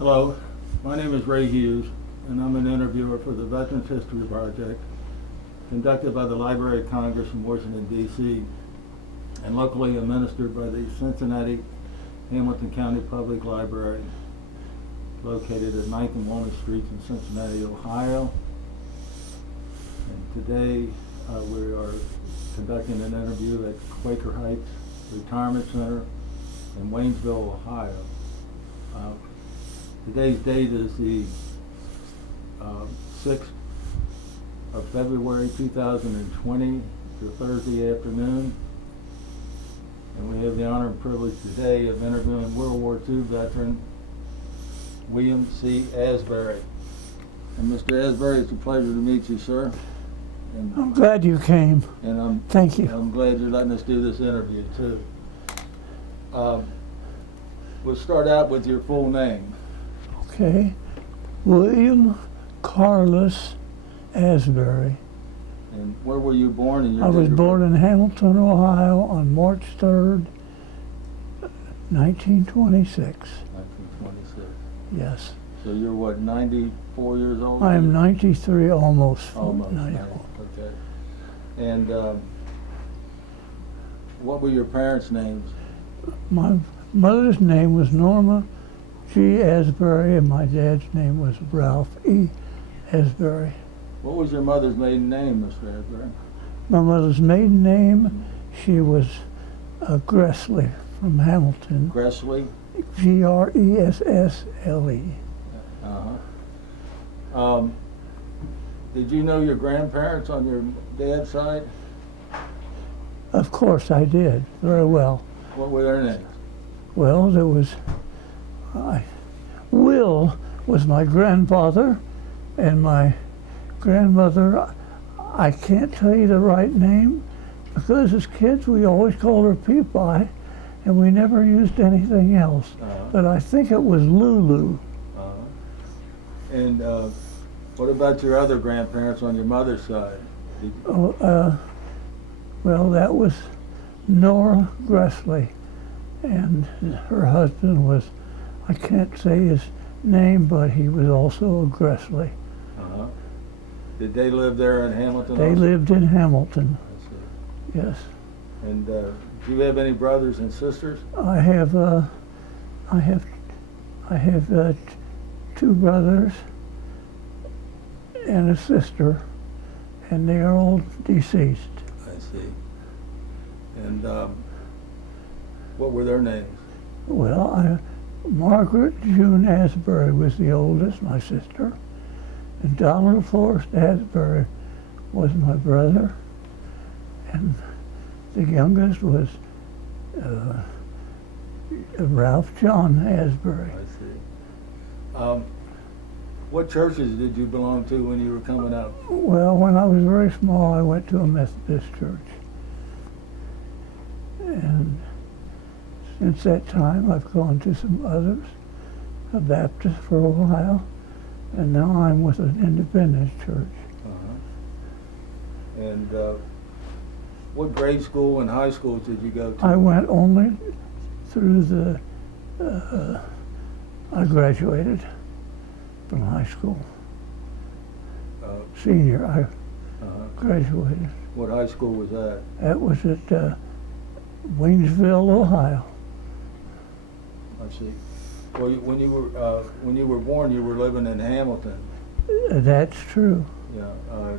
Hello, my name is Ray Hughes, and I'm an interviewer for the Veterans History Project, conducted by the Library of Congress in Washington, D.C., and locally administered by the Cincinnati Hamilton County Public Library, located at 9th and Walnut Streets in Cincinnati, Ohio. And today we are conducting an interview at Quaker Heights Retirement Center in Waynesville, Ohio. Today's date is the 6th of February 2020. It's a Thursday afternoon, and we have the honor and privilege today of interviewing World War II veteran William C. Asbury. And Mr. Asbury, it's a pleasure to meet you, sir. And I'm glad you came. And Thank you. I'm glad you're letting us do this interview too. We'll start out with your full name. Okay. William Carlos Asbury. And where were you born? In your I was born in Hamilton, Ohio on March 3rd, 1926. 1926. Yes. So you're what, 94 years old? I am 93, almost. Almost. 94. Okay. And what were your parents' names? My mother's name was Norma G. Asbury, and my dad's name was Ralph E. Asbury. What was your mother's maiden name, Mr. Asbury? My mother's maiden name, she was Gressley from Hamilton. Gressley? Gressle. Uh-huh. Did you know your grandparents on your dad's side? Of course I did, very well. What were their names? Well, there was, Will was my grandfather, and my grandmother, I can't tell you the right name, because as kids we always called her Peepeye, and we never used anything else. But I think it was Lulu. And what about your other grandparents on your mother's side? Well, that was Nora Gressley, and her husband was, I can't say his name, but he was also a Gressley. Did they live there in Hamilton? They lived in Hamilton. I see. Yes. And do you have any brothers and sisters? I have two brothers and a sister, and they are all deceased. I see. And what were their names? Well, Margaret June Asbury was the oldest, my sister, and Donald Forrest Asbury was my brother, and the youngest was Ralph John Asbury. I see. What churches did you belong to when you were coming up? Well, when I was very small, I went to a Methodist church. And since that time, I've gone to some others, a Baptist for a while, and now I'm with an independent church. And what grade school and high school did you go to? I went only through the, I graduated from high school. Senior, I graduated. What high school was that? That was at Waynesville, Ohio. I see. Well, when you were born, you were living in Hamilton. That's true. Yeah.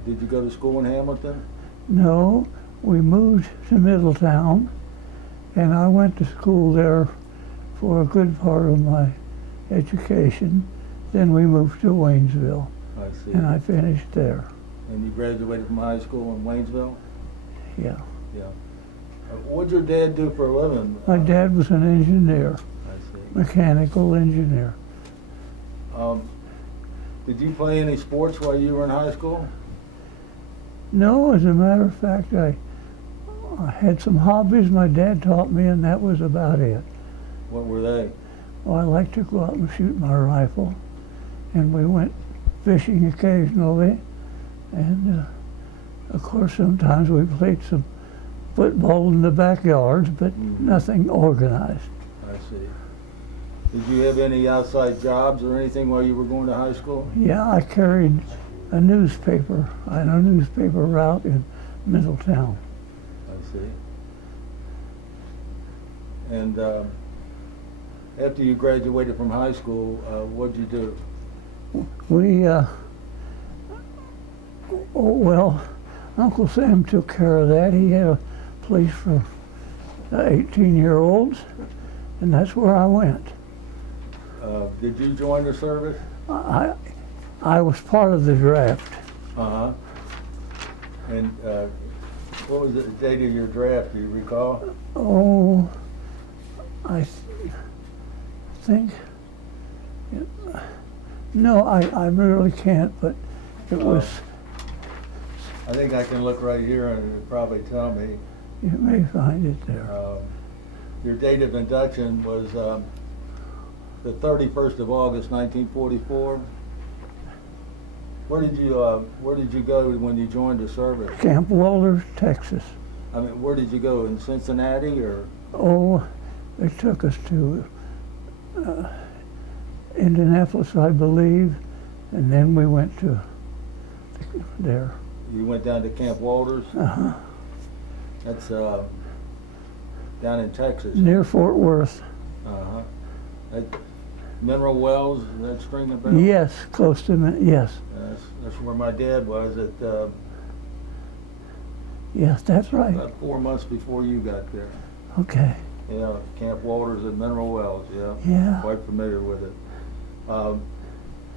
Did you go to school in Hamilton? No, we moved to Middletown, and I went to school there for a good part of my education. Then we moved to Waynesville, I see. and I finished there. And you graduated from high school in Waynesville? Yeah. Yeah. What did your dad do for a living? My dad was an engineer, I see. mechanical engineer. Did you play any sports while you were in high school? No, as a matter of fact, I had some hobbies my dad taught me, and that was about it. What were they? Well, I liked to go out and shoot my rifle, and we went fishing occasionally, and of course sometimes we played some football in the backyards, but nothing organized. I see. Did you have any outside jobs or anything while you were going to high school? Yeah, I carried a newspaper. I had a newspaper route in Middletown. I see. And after you graduated from high school, what'd you do? We, well, Uncle Sam took care of that. He had a place for 18-year-olds, and that's where I went. Did you join the service? I was part of the draft. Uh-huh. And what was the date of your draft, do you recall? Oh, I think, no, I really can't, but it was, I think I can look right here and it'll probably tell me. you may find it there. Your date of induction was the 31st of August, 1944. Where did you go when you joined the service? Camp Walter, Texas. I mean, where did you go, in Cincinnati or? Oh, they took us to Indianapolis, I believe, and then we went to there. You went down to Camp Walters? Uh-huh. That's down in Texas. Near Fort Worth. Uh-huh. That Mineral Wells, is that string a bell? Yes, close to yes. That's where my dad was at Yes, that's right. about 4 months before you got there. Okay. Yeah, Camp Walters at Mineral Wells, yeah. Yeah. Quite familiar with it. How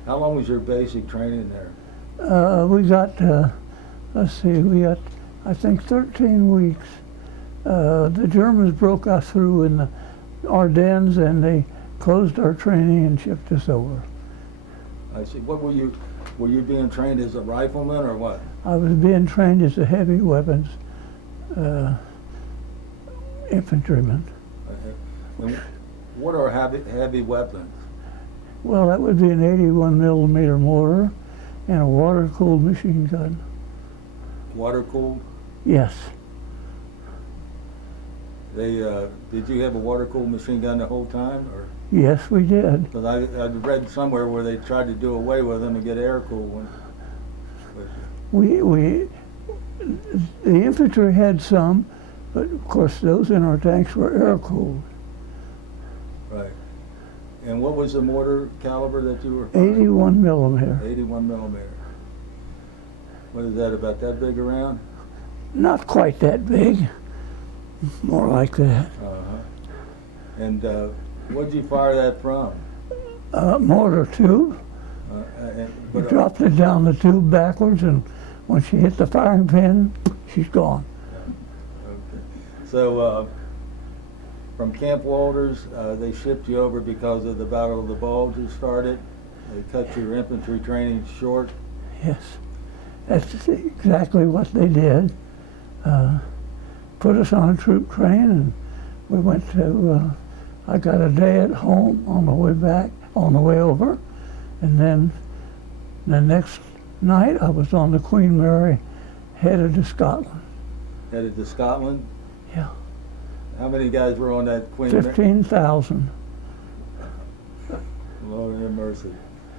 long was your basic training there? We got, let's see, we got, I think, 13 weeks. The Germans broke us through in the Ardennes, and they closed our training and shipped us over. I see. What were you being trained as a rifleman or what? I was being trained as a heavy weapons infantryman. And what are heavy weapons? Well, that would be an 81 millimeter mortar and a water-cooled machine gun. Water-cooled? Yes. Did you have a water-cooled machine gun the whole time, or? Yes, we did. Because I read somewhere where they tried to do away with them and get air-cooled ones. The infantry had some, but of course those in our tanks were air-cooled. Right. And what was the mortar caliber that you were? 81 millimeter. 81 millimeter. What is that, about that big around? Not quite that big. More like that. Uh-huh. And what did you fire that from? Mortar tube. We dropped it down the tube backwards, and when she hit the firing pin, she's gone. Okay. So from Camp Walters, they shipped you over because of the Battle of the Bulge that started. They cut your infantry training short. Yes, that's exactly what they did. Put us on a troop train, and we went to, I got a day at home on the way back, on the way over, and then the next night I was on the Queen Mary headed to Scotland. Headed to Scotland? Yeah. How many guys were on that Queen Mary? 15,000. Lord have mercy.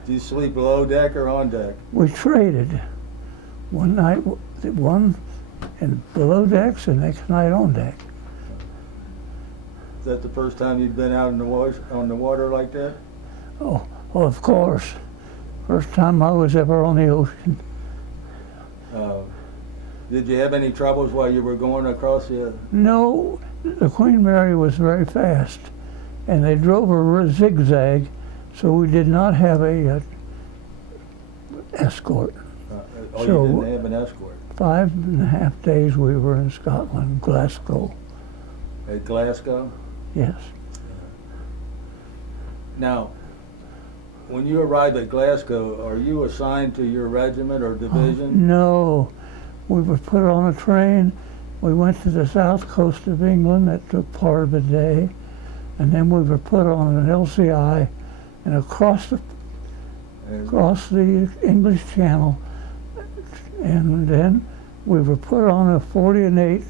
Did you sleep below deck or on deck? We traded. One night, one in below decks, and next night on deck. Is that the first time you'd been out in the on the water like that? Oh, well, of course. First time I was ever on the ocean. Did you have any troubles while you were going across the? No, the Queen Mary was very fast, and they drove a zigzag, so we did not have a escort. Oh, So, you didn't have an escort? 5.5 days we were in Scotland, Glasgow. At Glasgow? Yes. Now, when you arrived at Glasgow, are you assigned to your regiment or division? No, we were put on a train. We went to the south coast of England. That took part of the day. And then we were put on an LCI and across the English Channel. And then we were put on a 40 and 8,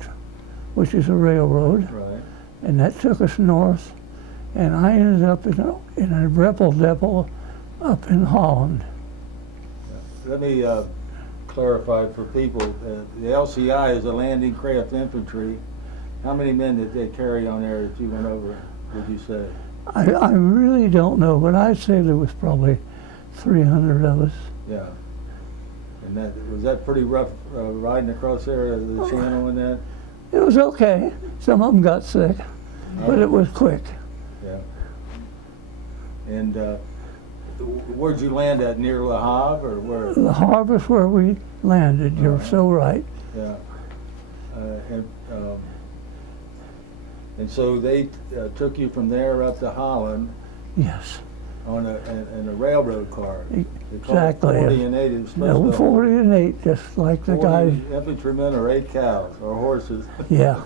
which is a railroad. Right. And that took us north. and I ended up in a rebel depot up in Holland. Let me clarify for people, the LCI is a landing craft infantry. How many men did they carry on there that you went over, would you say? I really don't know, but I'd say there was probably 300 of us. Yeah. And was that pretty rough riding across there, the channel and that? It was okay. Some of them got sick, but it was quick. Yeah. And where'd you land at, near Le Havre or where? The harvest where we landed, you're so right. Yeah. And so they took you from there up to Holland Yes, on in a railroad car. exactly. 40 and 8 is supposed No, to 40 and 8, just like the 40 guy. infantrymen or 8 cows or horses. Yeah.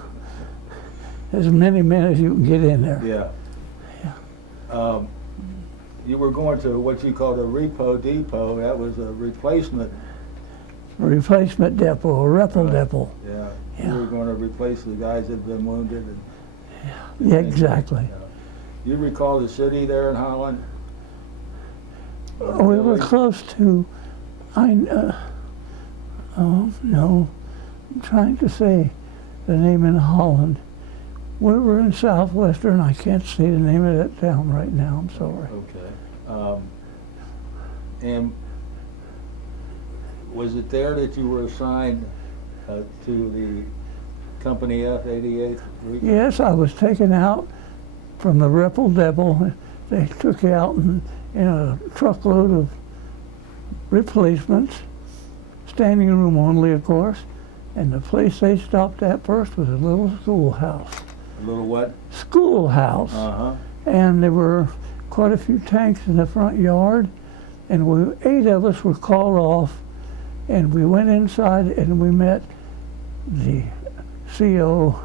As many men as you can get in there. Yeah. You were going to what you called a repo depot. That was a replacement. Replacement depot, a rebel depot. Yeah. Yeah. You were going to replace the guys that had been wounded. Yeah, exactly. You recall the city there in Holland? We were close to, no, I'm trying to say the name in Holland. We were in Southwestern. I can't say the name of that town right now. I'm sorry. Okay. And was it there that you were assigned to the Company F-88? Yes, I was taken out from the rebel depot. They took me out in a truckload of replacements, standing room only, of course. And the place they stopped at first was a little schoolhouse. A little what? Schoolhouse. Uh-huh. And there were quite a few tanks in the front yard, and 8 of us were called off, and we went inside and we met the CO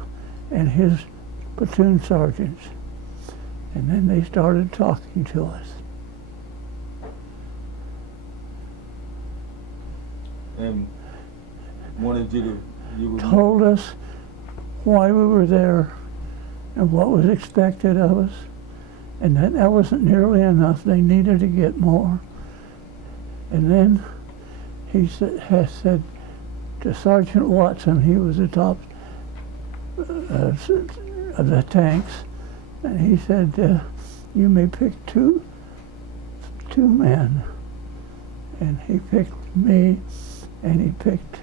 and his platoon sergeants. And then they started talking to us. And wanted you were Told us why we were there and what was expected of us, and that wasn't nearly enough. They needed to get more. And then he said to Sergeant Watson, he was the top of the tanks, and he said, you may pick two men. And he picked me, and he picked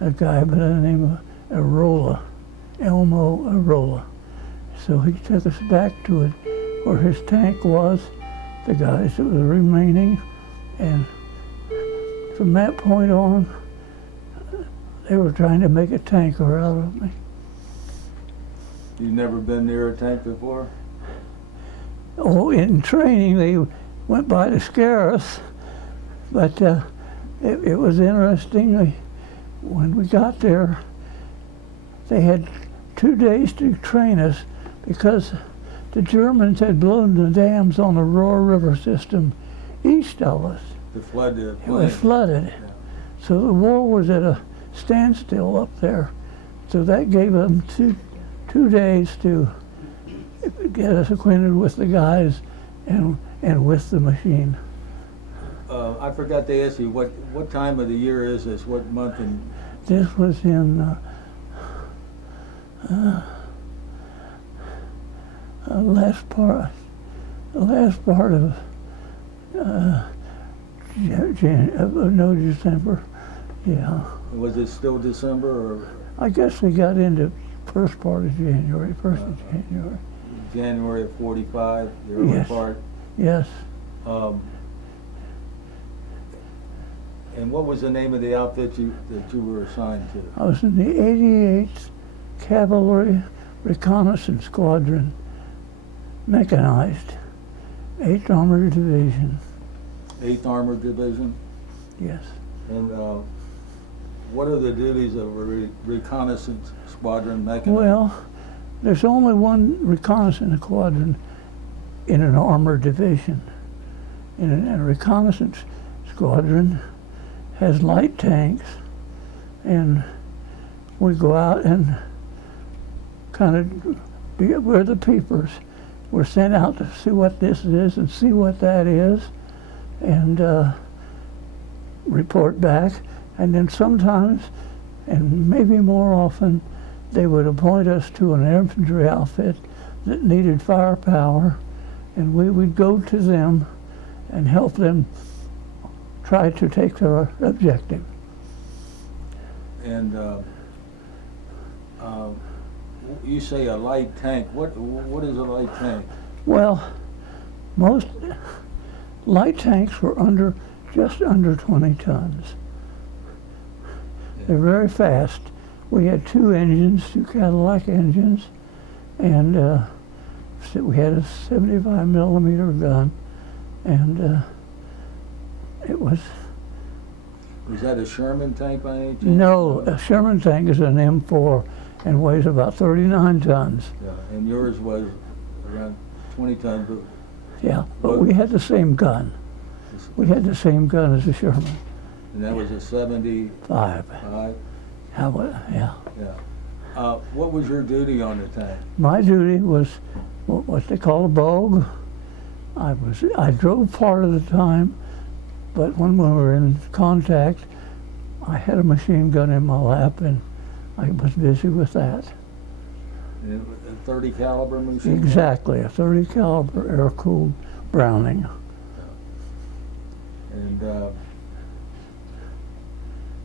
a guy by the name of Elmo Arola. So he took us back to it where his tank was, the guys that were remaining, and from that point on, they were trying to make a tanker out of me. You've never been near a tank before? Oh, in training, they went by to scare us, but it was interesting. When we got there, they had 2 days to train us because the Germans had blown the dams on the Roar River system east of us. To flood the It plain. was flooded. Yeah. So the war was at a standstill up there. So that gave them two days to get us acquainted with the guys and with the machine. I forgot to ask you, what time of the year is this? What month? This was in last part of December. Yeah. Was it still December or I guess we got into first part of January, 1st of January. January of 45, the early Yes. part? Yes. And what was the name of the outfit that you were assigned to? I was in the 88th Cavalry Reconnaissance Squadron, Mechanized, 8th Armored Division. 8th Armored Division? Yes. And what are the duties of a reconnaissance squadron mechanized? Well, there's only one reconnaissance squadron in an armored division. And a reconnaissance squadron has light tanks, and we go out and kind of we're the peepers, we're sent out to see what this is and see what that is, and report back. And then sometimes, and maybe more often, they would appoint us to an infantry outfit that needed firepower, and we would go to them and help them try to take their objective. And you say a light tank. What is a light tank? Well, most light tanks were just under 20 tons. They're very fast. We had two engines, two Cadillac engines, and we had a 75 millimeter gun, and it was... Was that a Sherman tank by any chance? No, a Sherman tank is an M4 and weighs about 39 tons. Yeah, and yours was around 20 tons, but... Yeah, but we had the same gun. We had the same gun as a Sherman. And that was a 75? How about, yeah. Yeah. What was your duty on the tank? My duty was what they call a bogue. I drove part of the time, but when we were in contact, I had a machine gun in my lap, and I was busy with that. And a 30 caliber machine gun? Exactly, a 30 caliber air-cooled Browning. And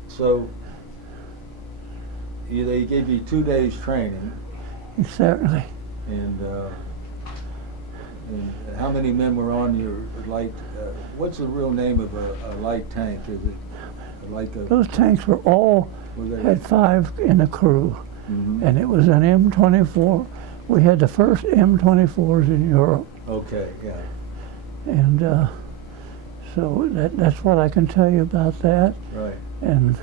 so they gave you 2 days training. Certainly. And how many men were on your light? What's the real name of a light tank? Is it like a? Those tanks were all had 5 in the crew, and it was an M24. We had the first M24s in Europe. Okay, yeah. And so that's what I can tell you about that. Right. And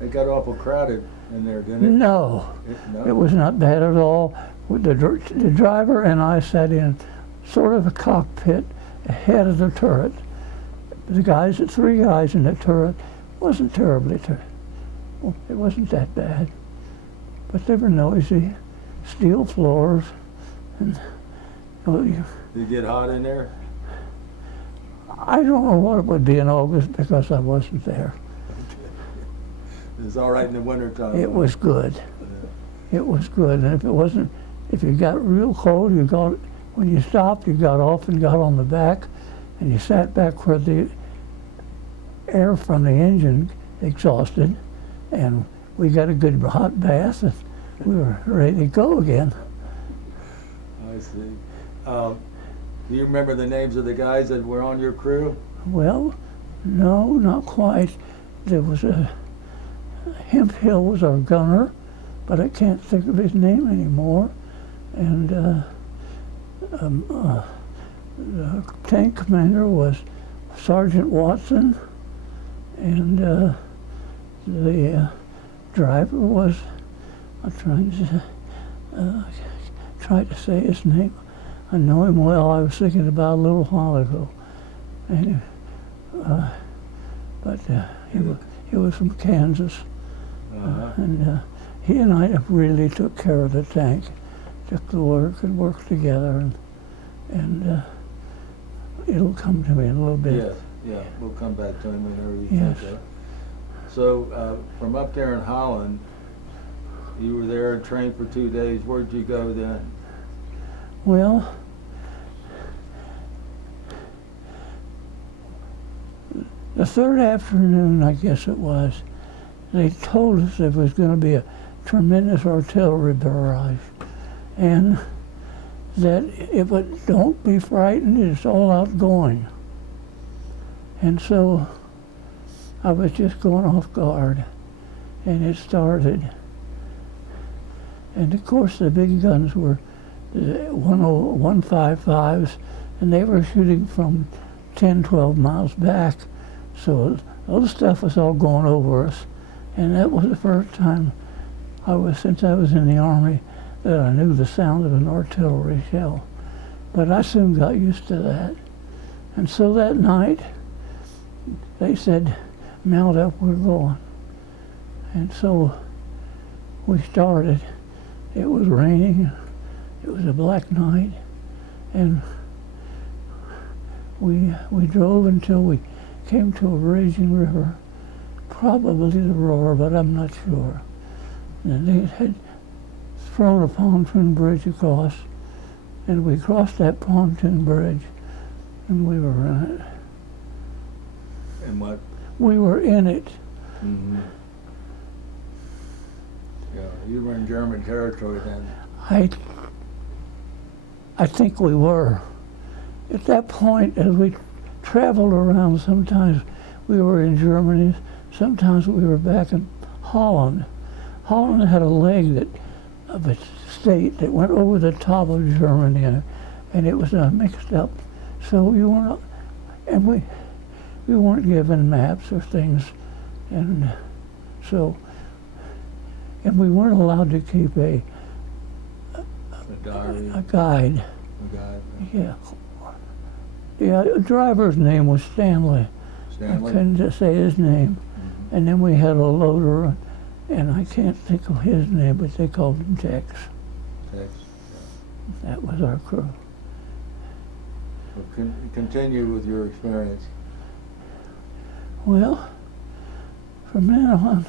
It got awful crowded in there, didn't it? No, No? it was not bad at all. The driver and I sat in sort of a cockpit ahead of the turret. The 3 guys in the turret wasn't terribly well, it wasn't that bad, but they were noisy, steel floors, and Did it get hot in there? I don't know what it would be in August because I wasn't there. It was all right in the wintertime. It was good. It was good, and if you got real cold, when you stopped, you got off and got on the back, and you sat back where the air from the engine exhausted, and we got a good hot bath, and we were ready to go again. I see. Do you remember the names of the guys that were on your crew? Well, no, not quite. There was Hemp Hill was our gunner, but I can't think of his name anymore. And the tank commander was Sergeant Watson, and the driver was, I'm trying to say his name. I know him well. I was thinking about a little while ago. And, but he was from Kansas. And he and I really took care of the tank, took the work and worked together, and it'll come to me in a little bit. Yes, yeah, we'll come back to him whenever you Yes. think of. So from up there in Holland, you were there and trained for 2 days. Where'd you go then? Well, the third afternoon, I guess it was, they told us there was going to be a tremendous artillery barrage, and that don't be frightened, it's all outgoing. And so I was just going off guard, and it started. And of course the big guns were the 155s, and they were shooting from 10, 12 miles back. So all the stuff was all going over us. And that was the first time since I was in the Army, that I knew the sound of an artillery shell. But I soon got used to that. And so that night, they said, mount up, we're going. And so we started. It was raining. It was a black night, and we drove until we came to a raging river, probably the Roar, but I'm not sure. And they had thrown a pontoon bridge across, and we crossed that pontoon bridge, and we were in it. And what? We were in it. Mm-hmm. Yeah, you were in German territory then. I think we were. At that point, as we traveled around, sometimes we were in Germany, sometimes we were back in Holland. Holland had a leg of a state that went over the top of Germany, and it was mixed up. So we weren't given maps or things, and we weren't allowed to keep a diary. A guide. A guide. Yeah. The driver's name was Stanley. Stanley? I couldn't just say his name. Mm-hmm. And then we had a loader, and I can't think of his name, but they called him Tex. Tex. Yeah. That was our crew. Well, continue with your experience. Well, from then on,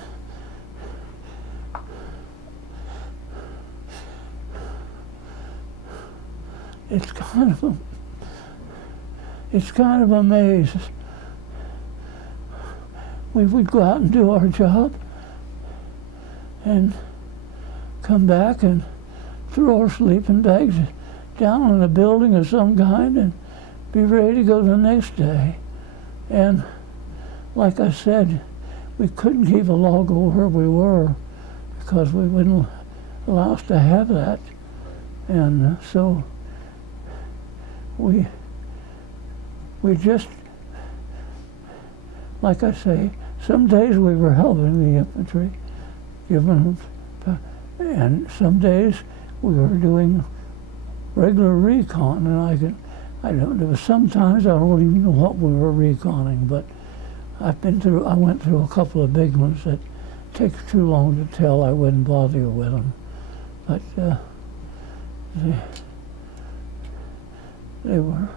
it's kind of a maze. We would go out and do our job and come back and throw our sleeping bags down in a building of some kind and be ready to go the next day. And like I said, we couldn't keep a log over where we were because we wouldn't allow us to have that. And so we just, like I say, some days we were helping the infantry, giving them, and some days we were doing regular recon, and there was sometimes I don't even know what we were reconning, but I went through a couple of big ones that takes too long to tell. I wouldn't bother you with them, but they were.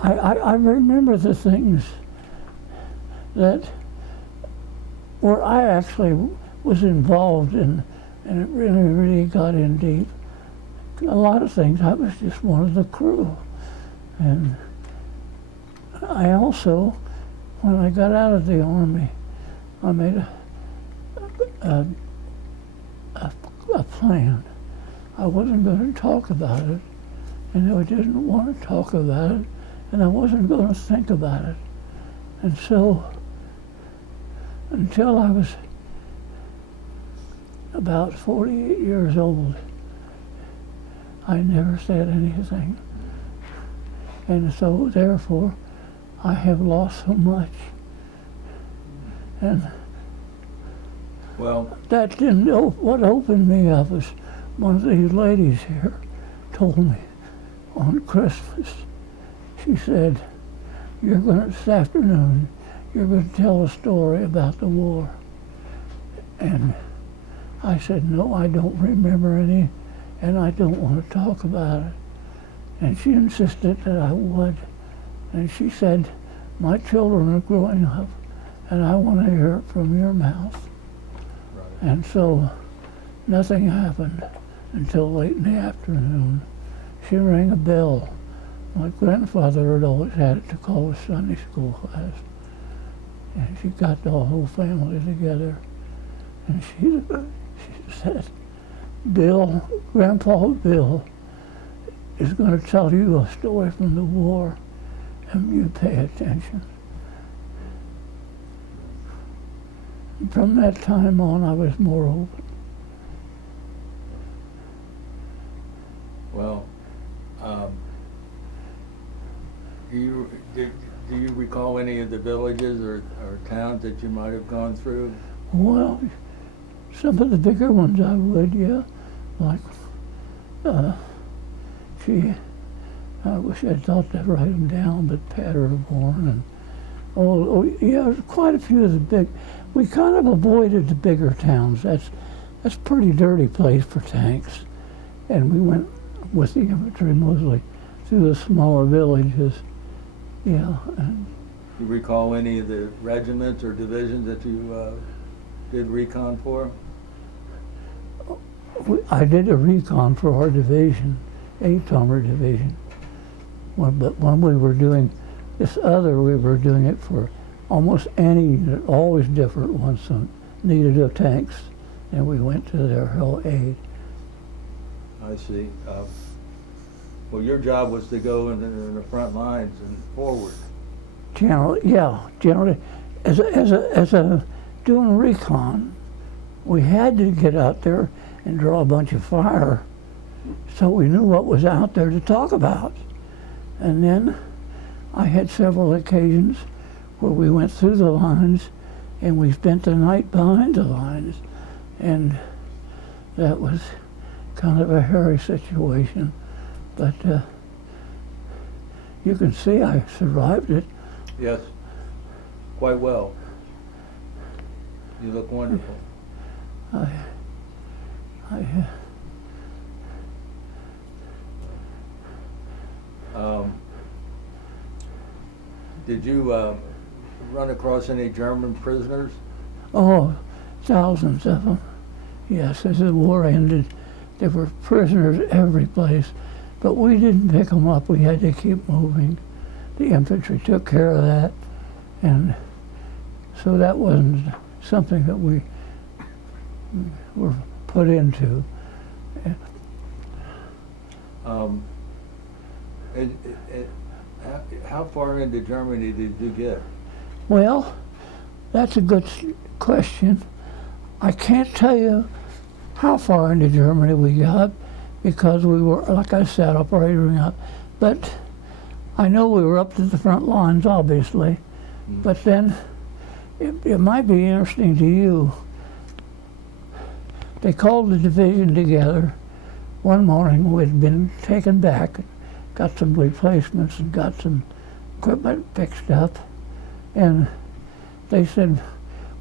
I remember the things that where I actually was involved in, and it really got in deep. A lot of things, I was just one of the crew. And I also, when I got out of the Army, I made a plan. I wasn't going to talk about it, and I didn't want to talk about it, and I wasn't going to think about it. And so, until I was about 48 years old, I never said anything. And so, therefore, I have lost so much. And well, that didn't, what opened me up was one of these ladies here told me on Christmas, she said, this afternoon, you're going to tell a story about the war. And I said, no, I don't remember any, and I don't want to talk about it. And she insisted that I would. And she said, my children are growing up, and I want to hear it from your mouth. right. And so nothing happened until late in the afternoon. She rang a bell. My grandfather had always had it to call a Sunday school class. And she got the whole family together. And she said, Bill, Grandpa Bill, is going to tell you a story from the war, and you pay attention. And from that time on, I was more open. Well, do you recall any of the villages or towns that you might have gone through? Well, some of the bigger ones I would, yeah. Like, I wish I'd thought to write them down, but Paderborn and, yeah, quite a few of the big, we kind of avoided the bigger towns. That's a pretty dirty place for tanks. and we went with the infantry mostly through the smaller villages. Yeah, and Do you recall any of the regiments or divisions that you did recon for? I did a recon for our division, 8th Armored Division. But when we were doing this other, we were doing it for almost any unit, always different ones. Some needed of tanks, and we went to their whole aid. I see. Well, your job was to go in the front lines and forward. Generally, as a doing recon, we had to get out there and draw a bunch of fire, so we knew what was out there to talk about. And then I had several occasions where we went through the lines and we spent the night behind the lines, and that was kind of a hairy situation, but you can see I survived it. Yes, quite well. You look wonderful. Did you run across any German prisoners? Oh, thousands of them. Yes, as the war ended, there were prisoners every place, but we didn't pick them up. We had to keep moving. The infantry took care of that, and so that wasn't something that we were put into. How far into Germany did you get? Well, that's a good question. I can't tell you how far into Germany we got because we were, like I said, operating up. But I know we were up to the front lines, obviously. But then it might be interesting to you. They called the division together one morning. We'd been taken back, got some replacements and got some equipment fixed up. And they said,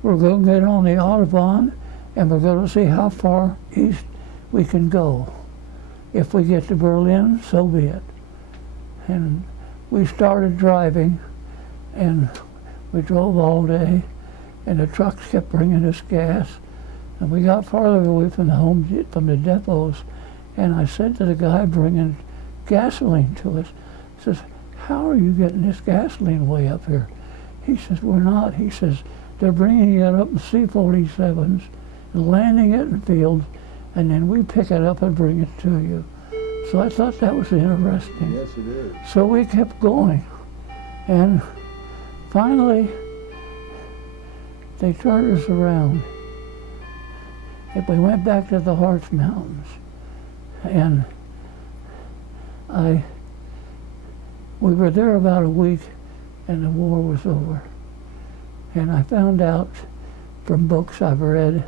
we're going to get on the Autobahn and we're going to see how far east we can go. If we get to Berlin, so be it. And we started driving, and we drove all day, and the trucks kept bringing us gas. And we got farther away from the depots, and I said to the guy bringing gasoline to us, I says, how are you getting this gasoline way up here? He says, we're not. He says, they're bringing it up in C-47s and landing it in fields, and then we pick it up and bring it to you. So I thought that was interesting. Yes, it is. So we kept going, and finally they turned us around. And we went back to the Harz Mountains, and we were there about a week, and the war was over. And I found out from books I've read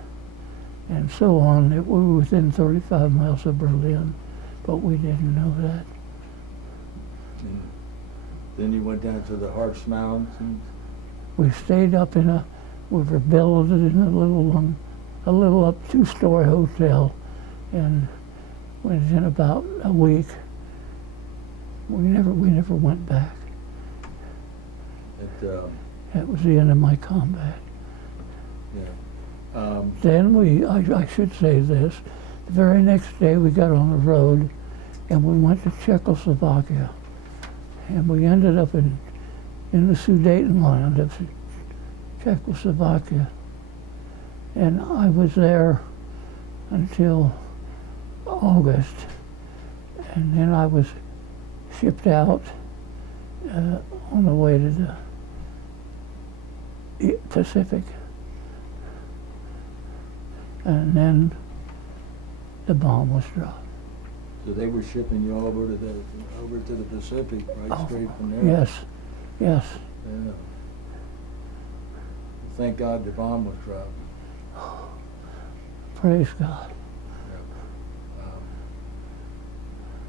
and so on that we were within 35 miles of Berlin, but we didn't know that. And then you went down to the Harz Mountains. And We stayed up we were billeted in a little up two-story hotel, and within about a week, we never went back. That was the end of my combat. Yeah. Then I should say this, the very next day we got on the road and we went to Czechoslovakia. And we ended up in the Sudetenland of Czechoslovakia. And I was there until August. And then I was shipped out on the way to the Pacific. And then the bomb was dropped. So they were shipping you over to the Pacific, right, straight from there? Yes, yes. Yeah. Thank God the bomb was dropped. Praise God.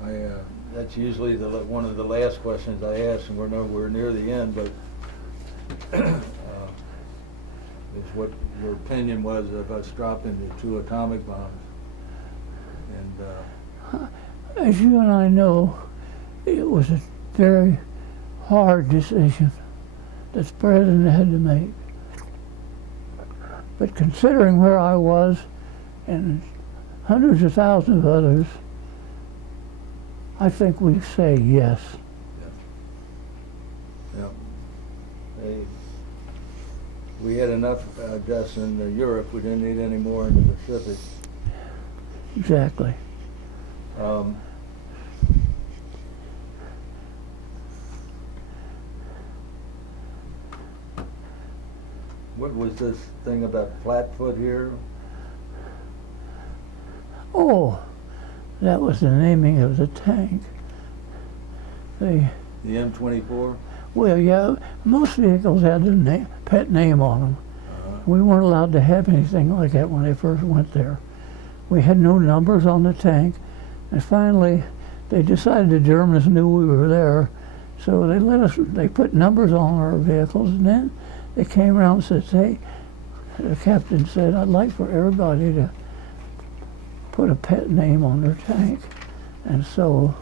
Yeah. That's usually one of the last questions I ask, and we're nowhere near the end, but is what your opinion was of us dropping the 2 atomic bombs. And As you and I know, it was a very hard decision that the president had to make. But considering where I was and hundreds of thousands of others, I think we say yes. Yeah. We had enough deaths in Europe. We didn't need any more in the Pacific. Exactly. What was this thing about Flatfoot here? Oh, that was the naming of the tank. The M24? Well, yeah, most vehicles had a pet name on them. We weren't allowed to have anything like that when they first went there. We had no numbers on the tank, and finally they decided the Germans knew we were there, so they put numbers on our vehicles, and then they came around and said, hey, the captain said, I'd like for everybody to put a pet name on their tank. And so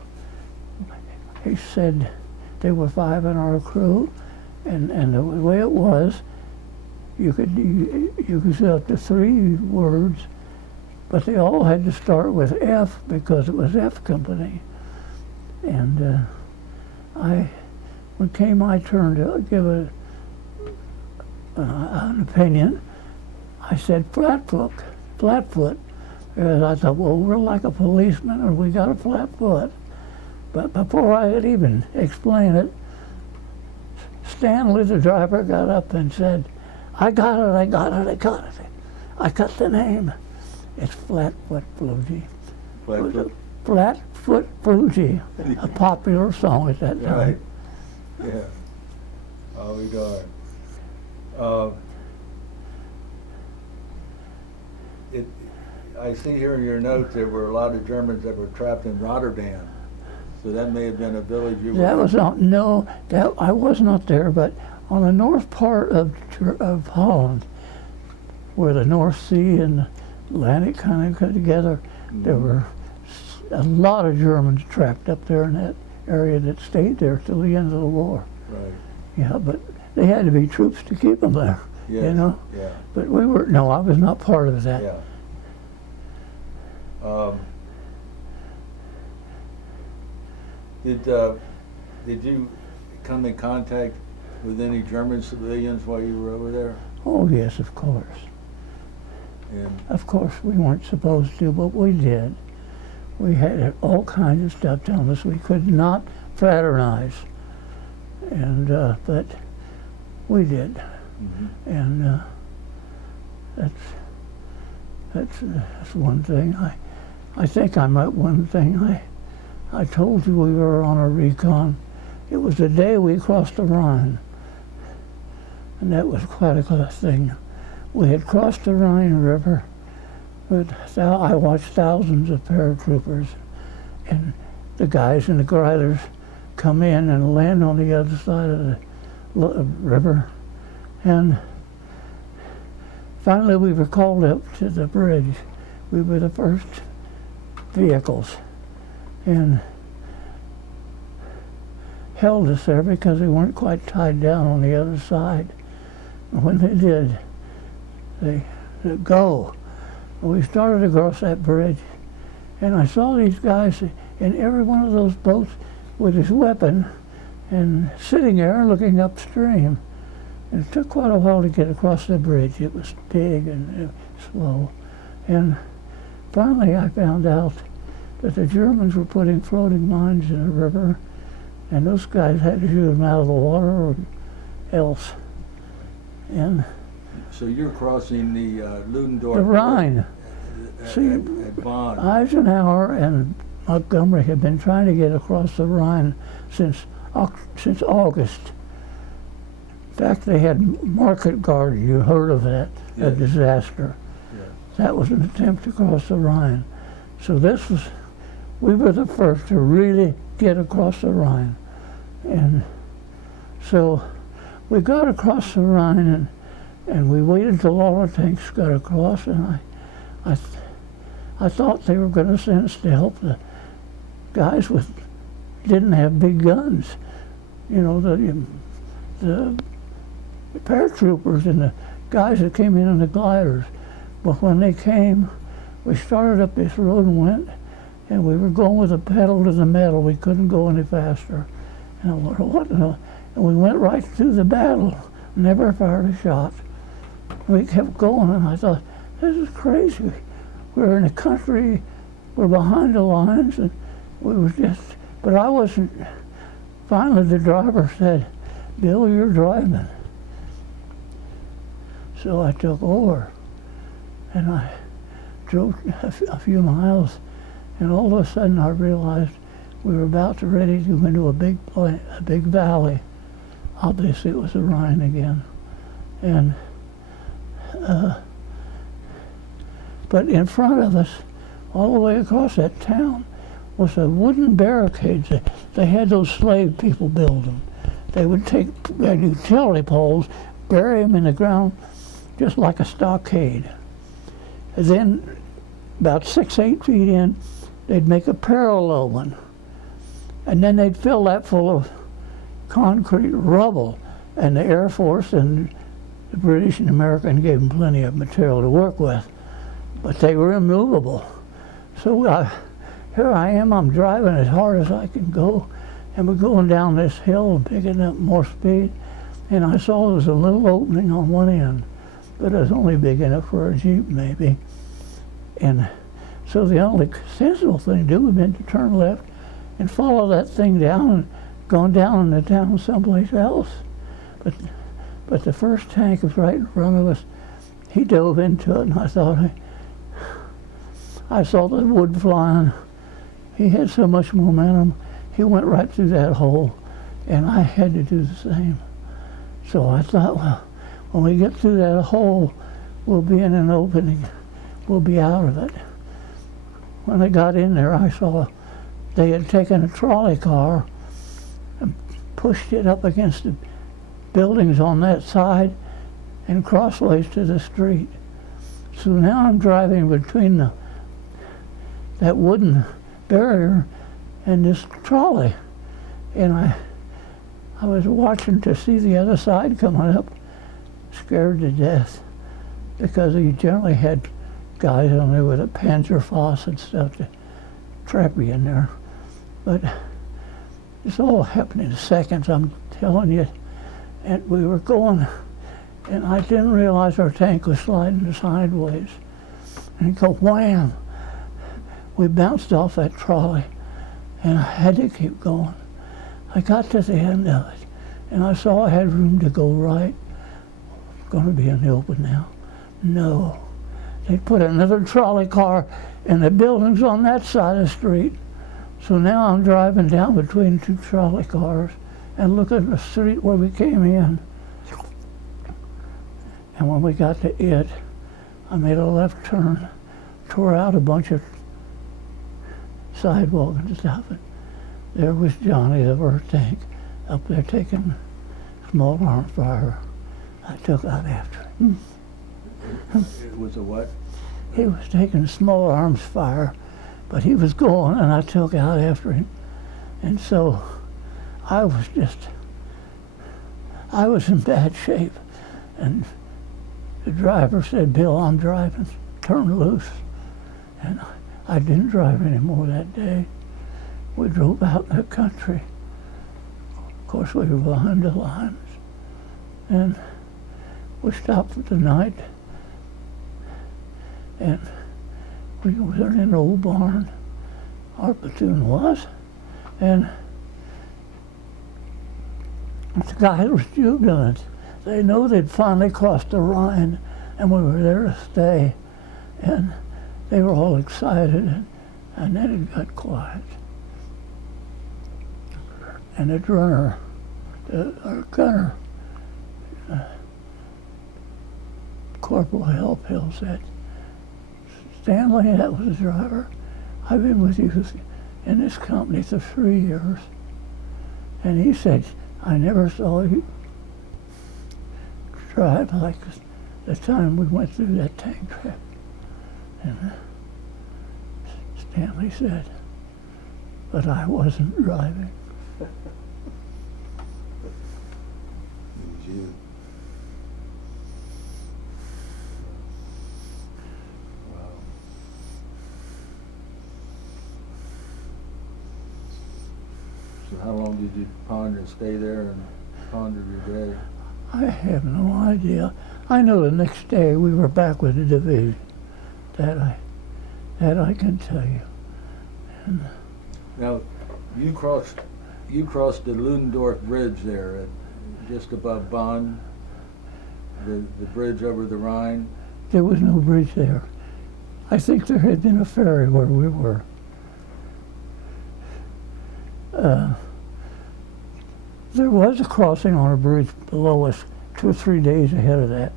he said there were 5 in our crew, and the way it was, you could say up to 3 words, but they all had to start with F because it was F Company. And when came my turn to give an opinion, I said Flatfoot. And I thought, well, we're like a policeman and we got a flat foot. But before I could even explain it, Stanley, the driver, got up and said, I got it. I got the name. It's Flatfoot Flugie. Flatfoot? Flatfoot Flugie, a popular song at that time. Right. Yeah. Oh, we got it. I see here in your notes there were a lot of Germans that were trapped in Rotterdam. So that may have been a village you were That was not, no, that I was not there, but on the north part of Holland, where the North Sea and the Atlantic kind of got together, there were a lot of Germans trapped up there in that area that stayed there till the end of the war. Right. Yeah, but they had to be troops to keep them there, Yes. you know? Yeah. But we were, no, I was not part of that. Yeah. Did you come in contact with any German civilians while you were over there? Oh, yes, of course. And Of course, we weren't supposed to, but we did. We had all kinds of stuff telling us we could not fraternize, and but we did, and that's one thing. I think I might one thing. I told you we were on a recon. It was the day we crossed the Rhine, and that was quite a thing. We had crossed the Rhine River, but I watched thousands of paratroopers and the guys in the gliders come in and land on the other side of the river. And finally we were called up to the bridge. We were the first vehicles, and held us there because they weren't quite tied down on the other side. And when they did, they said, go. And we started across that bridge, and I saw these guys in every one of those boats with his weapon and sitting there looking upstream. And it took quite a while to get across the bridge. It was big and slow. And finally I found out that the Germans were putting floating mines in the river, and those guys had to shoot them out of the water or else. And so you're crossing the Ludendorff. the Rhine. See, at Bonn. Eisenhower and Montgomery had been trying to get across the Rhine since August. In fact, they had Market Garden. You heard of that? A Yes. disaster. Yeah. That was an attempt to cross the Rhine. So we were the first to really get across the Rhine. And so we got across the Rhine, and we waited until all our tanks got across, and I thought they were going to send us to help guys didn't have big guns. You know, the paratroopers and the guys that came in on the gliders. But when they came, we started up this road and went, and we were going with the pedal to the metal. We couldn't go any faster. And I wondered, what? And we went right through the battle, never fired a shot. We kept going, and I thought, this is crazy. We're in a country, we're behind the lines, and we was just, but I wasn't. Finally, the driver said, Bill, you're driving. So I took over, and I drove a few miles, and all of a sudden I realized we were about to ready to go into a big valley. Obviously, it was the Rhine again, and but in front of us, all the way across that town, was a wooden barricades. They had those slave people build them. They would take utility poles, bury them in the ground, just like a stockade. And then, about 6-8 feet in, they'd make a parallel one. And then they'd fill that full of concrete rubble. And the Air Force and the British and American gave them plenty of material to work with. But they were immovable. So here I am, I'm driving as hard as I can go, and we're going down this hill and picking up more speed, and I saw there was a little opening on one end, but it was only big enough for a Jeep maybe. And so the only sensible thing to do would have been to turn left and follow that thing down and go down in the town someplace else. But the first tank was right in front of us. He dove into it, and I thought, I saw the wood flying. He had so much momentum, he went right through that hole, and I had to do the same. So I thought, well, when we get through that hole, we'll be in an opening. We'll be out of it. When I got in there, I saw they had taken a trolley car and pushed it up against the buildings on that side and crossways to the street. So now I'm driving between that wooden barrier and this trolley, and I was watching to see the other side coming up, scared to death, because you generally had guys on there with a Panzerfaust and stuff to trap you in there. But it's all happened in seconds, I'm telling you. And we were going, and I didn't realize our tank was sliding sideways. And it go wham! We bounced off that trolley, and I had to keep going. I got to the end of it, and I saw I had room to go right. Going to be in the open now. No. They put another trolley car in the buildings on that side of the street. So now I'm driving down between two trolley cars and look at the street where we came in. And when we got to it, I made a left turn, tore out a bunch of sidewalk and stuff. And there was Johnny, the first tank, up there taking small arms fire. I took out after him. It was a what? He was taking small arms fire, but he was going, and I took out after him. And so I was in bad shape. And the driver said, Bill, I'm driving, turn loose. And I didn't drive anymore that day. We drove out in the country. Of course, we were behind the lines. And we stopped for the night. And we were in an old barn. Our platoon was. And the guys were jubilant. They know they'd finally crossed the Rhine, and we were there to stay. And they were all excited, and then it got quiet. And the gunner, Corporal Helphill said, Stanley, that was the driver, I've been with you in this company for 3 years. And he said, I never saw you drive like the time we went through that tank trip. And Stanley said, but I wasn't driving. It was you. Wow. So how long did you stay there and ponder your day? I have no idea. I know the next day we were back with the division. That I can tell you. And Now, you crossed the Ludendorff Bridge there at just above Bonn, the bridge over the Rhine. there was no bridge there. I think there had been a ferry where we were. There was a crossing on a bridge below us 2 or 3 days ahead of that,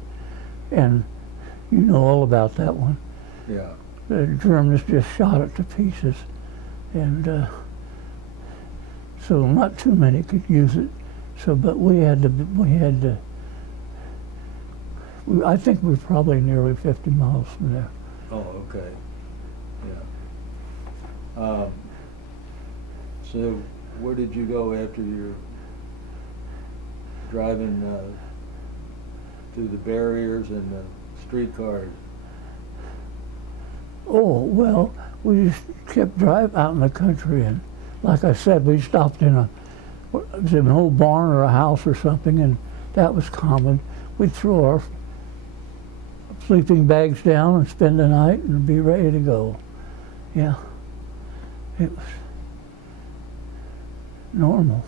and you know all about that one. Yeah. The Germans just shot it to pieces, and so not too many could use it. So, but we had to. I think we're probably nearly 50 miles from there. Oh, okay. Yeah. So, where did you go after your driving through the barriers and the streetcars? Oh, well, we just kept driving out in the country, and like I said, we stopped in it was an old barn or a house or something, and that was common. We'd throw our sleeping bags down and spend the night and be ready to go. Yeah, it was normal.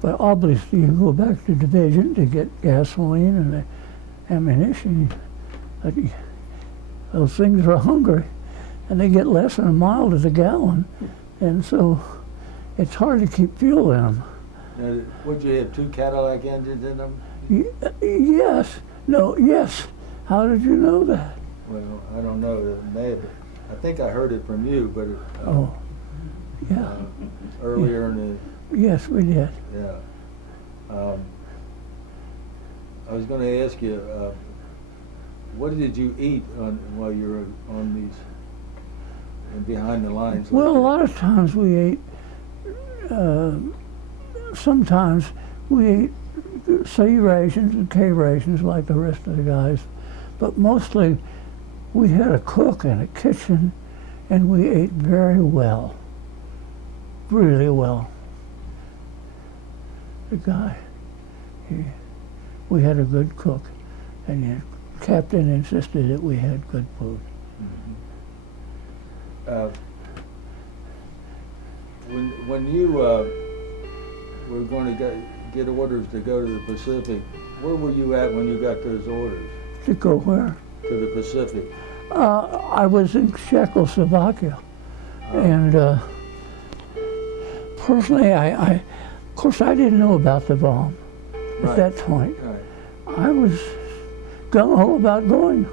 But obviously you go back to division to get gasoline and ammunition. Those things are hungry, and they get less than a mile to the gallon, and so it's hard to keep fuel in them. Now, would you have 2 Cadillac engines in them? Yes. No, yes. How did you know that? Well, I don't know. It may have, I think I heard it from you, but Oh, yeah. earlier in Yes, we did. the I was going to ask you, what did you eat while you were on these and behind the lines? Well, a lot of times we ate. Sometimes we ate C rations and K rations like the rest of the guys, but mostly we had a cook and a kitchen, and we ate very well, really well. The guy, we had a good cook, and the captain insisted that we had good food. When you were going to get orders to go to the Pacific, where were you at when you got those orders? To go where? To the Pacific. I was in Czechoslovakia, and personally, of course, I didn't know about the bomb at Right. that point. Right. I was gung-ho about going.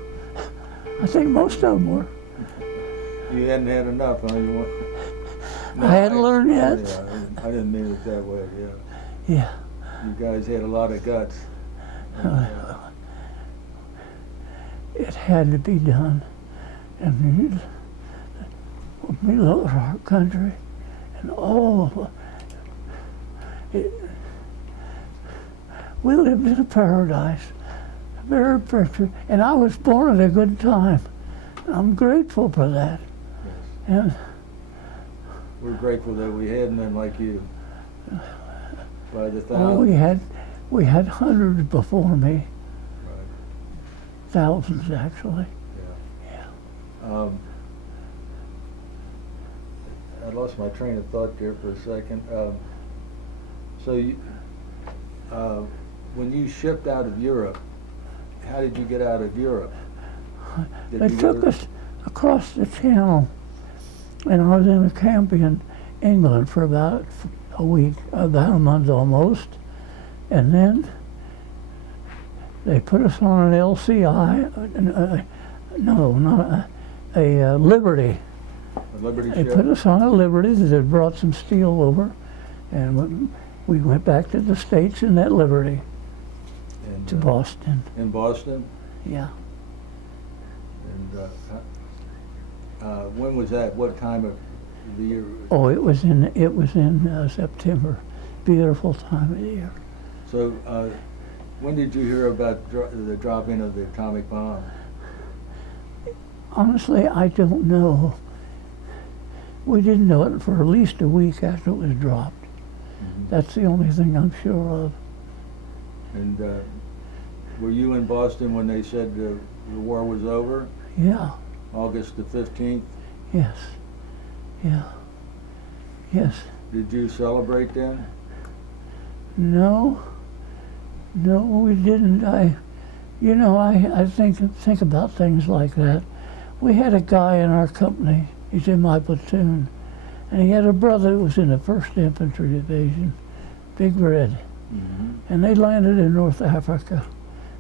I think most of them were. You hadn't had enough, huh? No, I hadn't learned yet. Yeah, I didn't mean it that way, yeah. Yeah. You guys had a lot of guts. It had to be done. And we love our country, and we lived in a paradise, very perfect, and I was born at a good time. I'm grateful for that. Yes. And We're grateful that we had men like you. By the thousands. we had hundreds before me, Right. thousands actually. Yeah. I lost my train of thought there for a second. So you, when you shipped out of Europe, how did you get out of Europe? They took us across the channel, and I was in a camp in England for about a week, about a month almost, and then they put us on an LCI, no, not a Liberty. A Liberty They ship? put us on a Liberty that had brought some steel over, and we went back to the States in that Liberty And, to Boston. In Boston? Yeah. And when was that? What time of the year? Oh, it was in September. Beautiful time of year. So, when did you hear about the dropping of the atomic bomb? Honestly, I don't know. We didn't know it for at least a week after it was dropped. Mm-hmm. That's the only thing I'm sure of. And were you in Boston when they said the war was over? Yeah. August the 15th? Yes. Yeah. Yes. Did you celebrate then? No. No, we didn't. I think about things like that. We had a guy in our company. He's in my platoon, and he had a brother who was in the 1st Infantry Division, Big Red. Mm-hmm. And they landed in North Africa,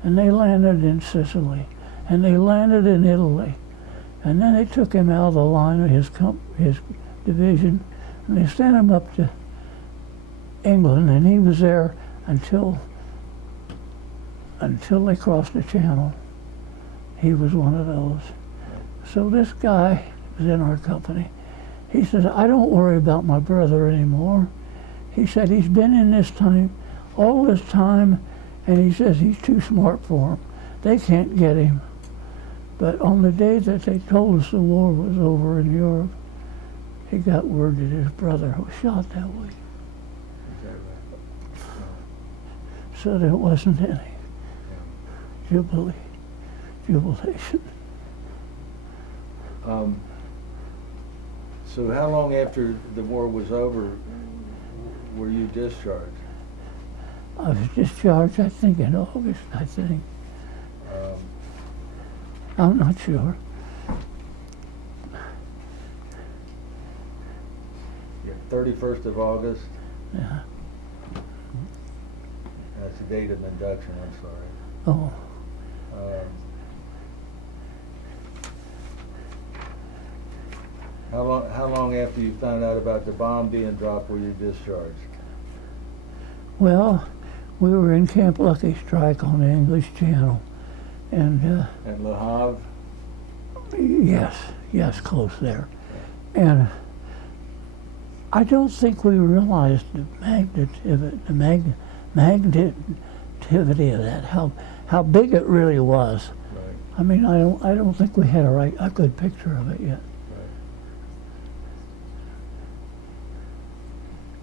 and they landed in Sicily, and they landed in Italy. And then they took him out of the line of his division, and they sent him up to England, and he was there until they crossed the Channel. He was one of those. So this guy was in our company. He said, I don't worry about my brother anymore. He said he's been in this time, all this time, and he says he's too smart for him. They can't get him. But on the day that they told us the war was over in Europe, he got word that his brother was shot that week. Is that right? So there wasn't any jubilation. So how long after the war was over were you discharged? I was discharged, I think, in August, I'm not sure. Yeah, 31st of August. Yeah. That's the date of induction, I'm sorry. Oh, How long after you found out about the bomb being dropped were you discharged? well, we were in Camp Lucky Strike on the English Channel. And At Le Havre? yes, close there. And I don't think we realized the magnitude of that, how big it really was. Right. I mean, I don't think we had a good picture of it yet. Right.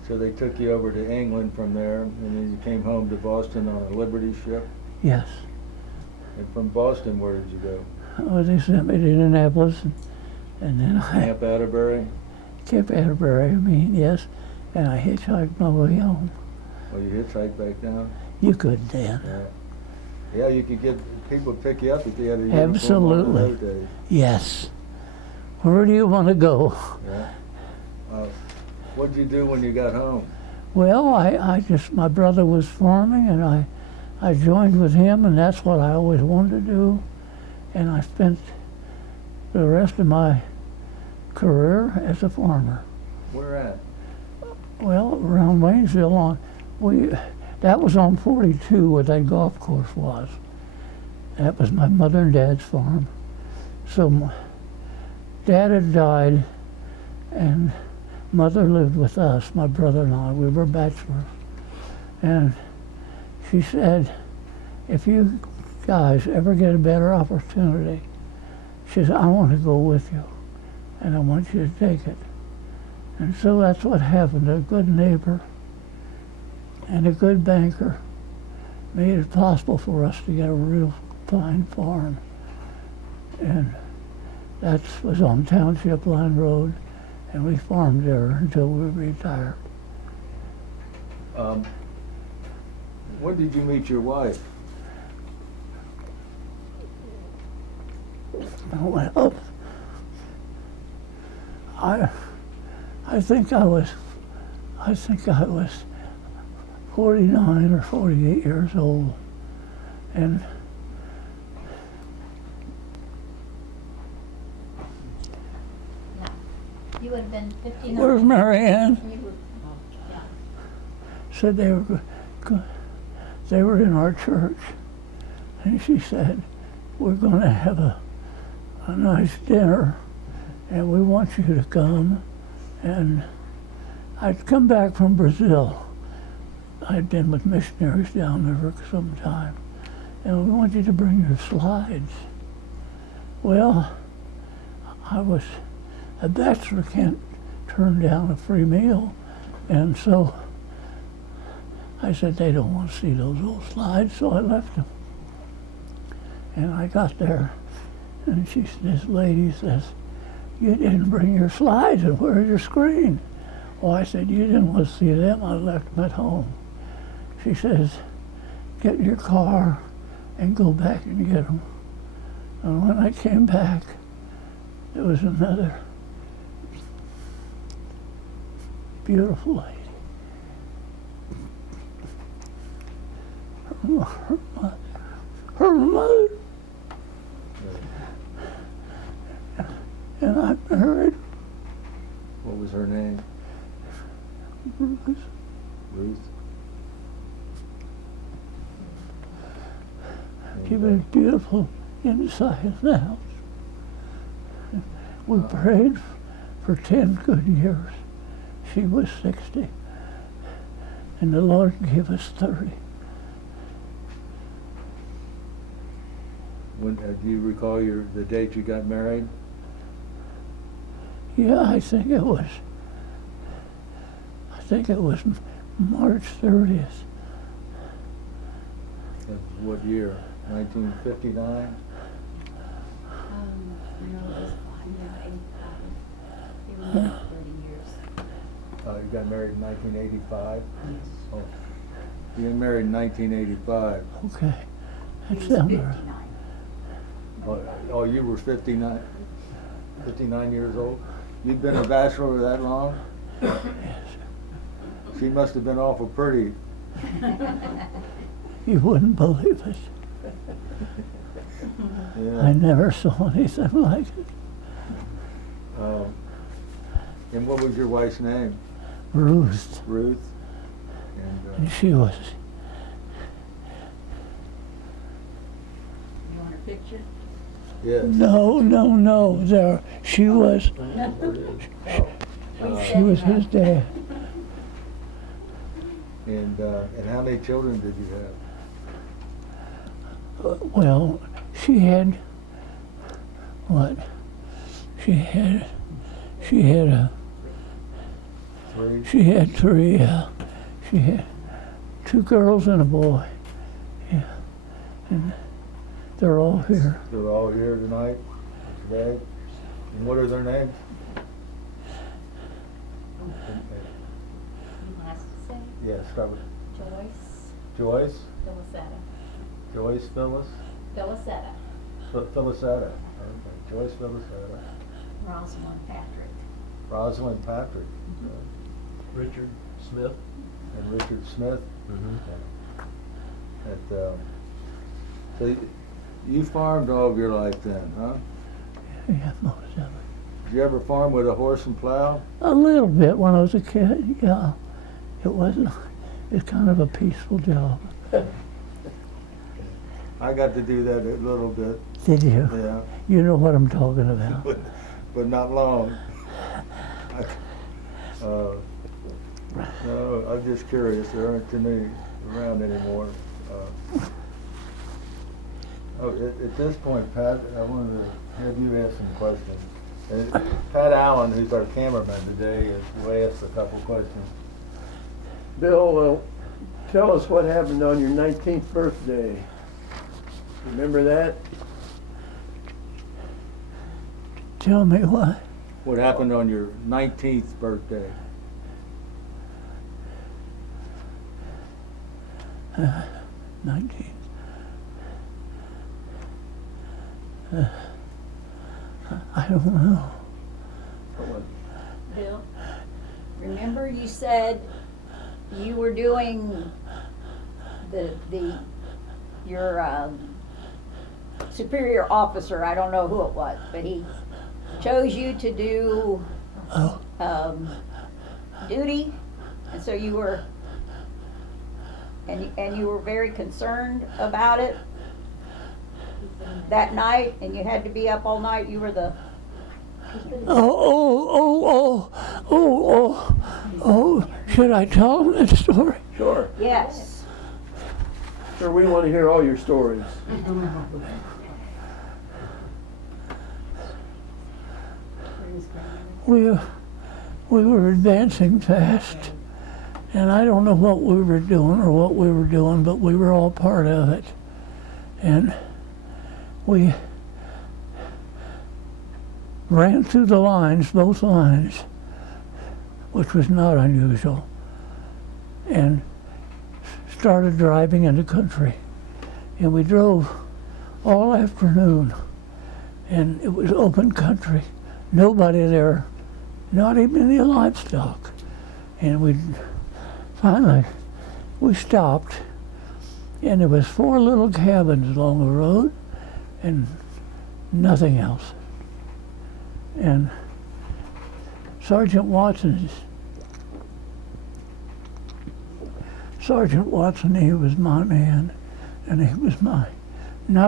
So they took you over to England from there, and then you came home to Boston on a Liberty ship? Yes. And from Boston, where did you go? Oh, they sent me to Indianapolis, and then Camp Atterbury? Camp Atterbury, yes, and I hitchhiked my way home. Well, you hitchhiked back down? You could then. Yeah, you could get people to pick you up if you had a uniform on Absolutely. those days. Yes. Where do you want to go? Yeah. What did you do when you got home? Well, my brother was farming, and I joined with him, and that's what I always wanted to do. And I spent the rest of my career as a farmer. Where at? Well, around Waynesville, that was on 42 where that golf course was. That was my mother and dad's farm. So Dad had died, and Mother lived with us, my brother and I. We were bachelors. And she said, if you guys ever get a better opportunity, she said, I want to go with you, and I want you to take it. And so that's what happened. A good neighbor and a good banker made it possible for us to get a real fine farm. And that was on Township Line Road, and we farmed there until we retired. When did you meet your wife? Well, I think I was 49 or 48 years old, and You would have been 59. where's Marianne? You would- yeah. Said they were in our church, and she said, we're going to have a nice dinner, and we want you to come And I'd come back from Brazil. I'd been with missionaries down there for some time. And we want you to bring your slides. Well, I was a bachelor, can't turn down a free meal. And so I said, they don't want to see those old slides, so I left them. And I got there, and this lady says, you didn't bring your slides, and where's your screen? Oh, I said, you didn't want to see them, I left them at home. She says, get in your car and go back and get them. And when I came back, there was another beautiful lady. Her mother. And I married What was her name? Ruth. Ruth? She was beautiful inside and out. We prayed for 10 good years. She was 60. And the Lord gave us 30. When, do you recall the date you got married? Yeah, I think it was March 30th. What year? 1959? No, it was 85. They were married 30 years. You got married in 1985? Yes. Oh, you got married in 1985. Okay, He that was sounds 59. right. Oh, you were 59 years old? You've been a bachelor that long? Yes. She must have been awful pretty. You wouldn't believe it. Yeah. I never saw anything like it. And what was your wife's name? Ruth. Ruth? And, And she was, You want a picture? yes. no, there, she was, We she said was that. his dad. And how many children did you have? Well, she had, what? She had Three? she had 3, she had 2 girls and a boy. Yeah, and they're all here. They're all here tonight, today. And what are their names? You want us to say? Yes, start with Joyce Joyce, Philissetta. Joyce Phyllis, Philissetta. Phyllisetta. Okay, Joyce Phyllisetta. Rosalind Patrick. Rosalind Patrick. Richard Smith. And Richard Smith. Mm-hmm. So you farmed all of your life then, huh? Yeah, most of it. Did you ever farm with a horse and plow? A little bit when I was a kid, yeah. It wasn't, it's kind of a peaceful job. I got to do that a little bit, Did you? yeah, You know what I'm talking about. but not long. No, I'm just curious. There aren't too many around anymore. At this point, Pat, I wanted to have you ask some questions. Pat Allen, who's our cameraman today, will ask a couple questions. Bill, tell us what happened on your 19th birthday. Remember that? Tell me what? What happened on your 19th birthday? 19. I don't know. Bill, remember you said you were doing your superior officer, I don't know who it was, but he chose you to do duty, and so you were, and you were very concerned about it that night, and you had to be up all night. You were the Should I tell them that story? Sure. Yes. Sure, we want to hear all your stories. We were advancing fast, and I don't know what we were doing, but we were all part of it. And we ran through the lines, both lines, which was not unusual, and started driving in the country. And we drove all afternoon, and it was open country. Nobody there, not even the livestock. And we stopped, and there was 4 little cabins along the road and nothing else. And Sergeant Watson, he was my man, and he was not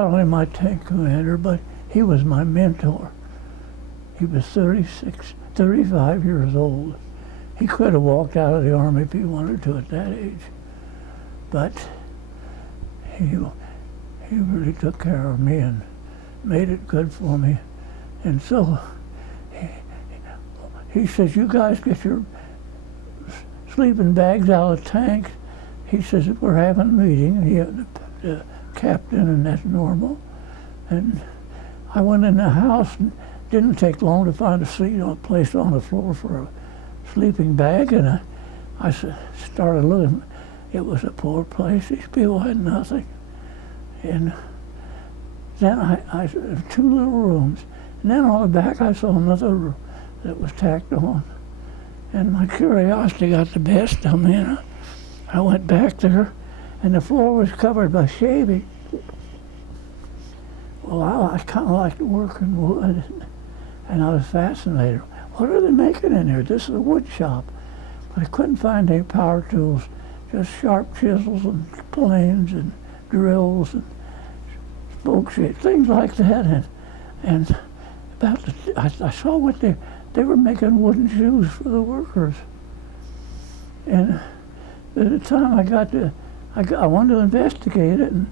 only my tank commander, but he was my mentor. He was 35 years old. He could have walked out of the Army if he wanted to at that age. But he really took care of me and made it good for me. And so he says, you guys get your sleeping bags out of the tank. He says, we're having a meeting, and he had the captain, and that's normal. And I went in the house, and didn't take long to find a place on the floor for a sleeping bag, and I started looking. It was a poor place. These people had nothing. And then I 2 little rooms. And then on the back I saw another room that was tacked on. And my curiosity got the best of me, and I went back there, and the floor was covered by shaving. Well, I kind of liked working wood, and I was fascinated. What are they making in here? This is a wood shop. But I couldn't find any power tools, just sharp chisels and planes and drills and spoke shapes, things like that. And I saw what they were making wooden shoes for the workers. And at the time I wanted to investigate it, and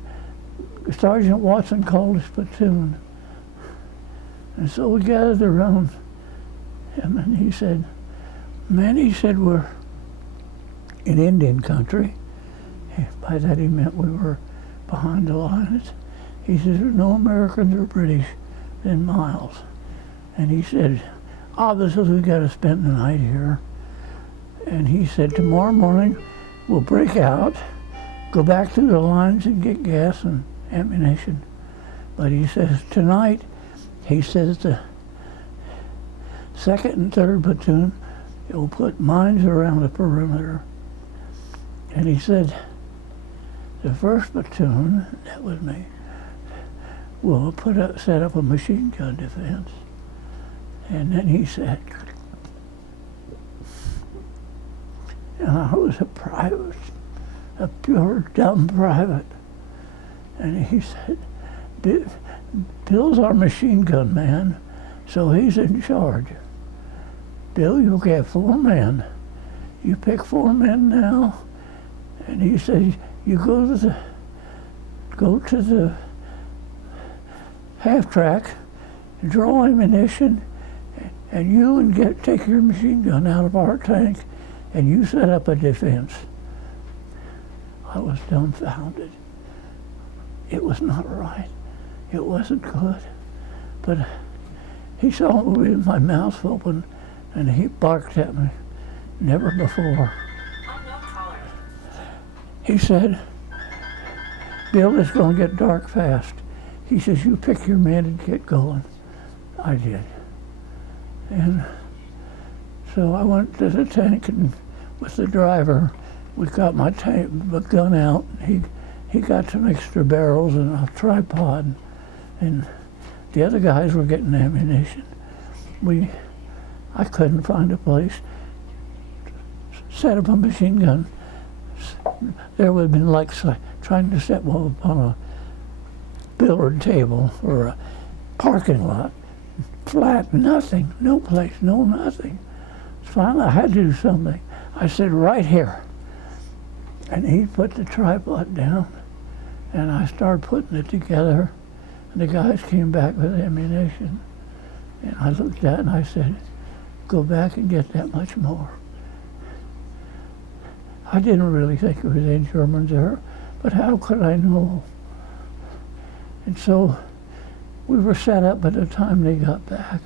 Sergeant Watson called his platoon. And so we gathered around him, and he said, we're in Indian country. By that he meant we were behind the lines. He said, there's no Americans or British in miles. And he said, obviously we got to spend the night here. And he said, tomorrow morning we'll break out, go back through the lines and get gas and ammunition. But he says, tonight, he says the 2nd and 3rd platoon will put mines around the perimeter. And he said, the 1st platoon, that was me, will set up a machine gun defense. And then he said, and I was a private, a pure dumb private. And he said, Bill's our machine gun man, so he's in charge. Bill, you'll get 4 men. You pick 4 men now. And he says, you go to the half track, draw ammunition, and you take your machine gun out of our tank, and you set up a defense. I was dumbfounded. It was not right. It wasn't good. But he saw me with my mouth open, and he barked at me. Never before. He said, Bill, it's going to get dark fast. He says, you pick your men and get going. I did. And so I went to the tank, and with the driver, we got my gun out. He got some extra barrels and a tripod, and the other guys were getting ammunition. I couldn't find a place to set up a machine gun. There would have been like trying to set one up on a billiard table or a parking lot. Flat, nothing, no place, no nothing. Finally, I had to do something. I said, right here. And he put the tripod down, and I started putting it together. And the guys came back with ammunition. And I looked at it and I said, go back and get that much more. I didn't really think it was any Germans there, but how could I know? And so we were set up by the time they got back,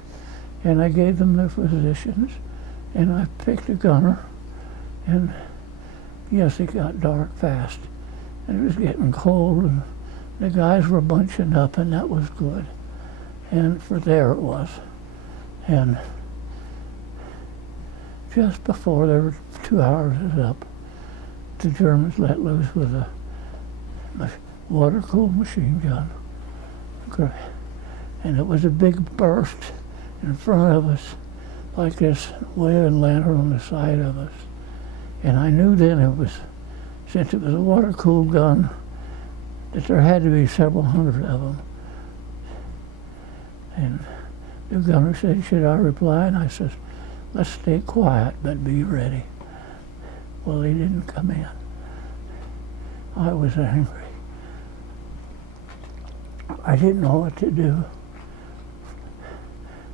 and I gave them their positions, and I picked a gunner, and yes, it got dark fast, and it was getting cold, and the guys were bunching up, and that was good. And for there it was. And just before there were 2 hours is up, the Germans let loose with a water-cooled machine gun. And it was a big burst in front of us, like this waving lantern on the side of us. And I knew then it was, since it was a water-cooled gun, that there had to be several hundred of them. And the gunner said, should I reply? And I said, let's stay quiet, but be ready. Well, they didn't come in. I was angry. I didn't know what to do.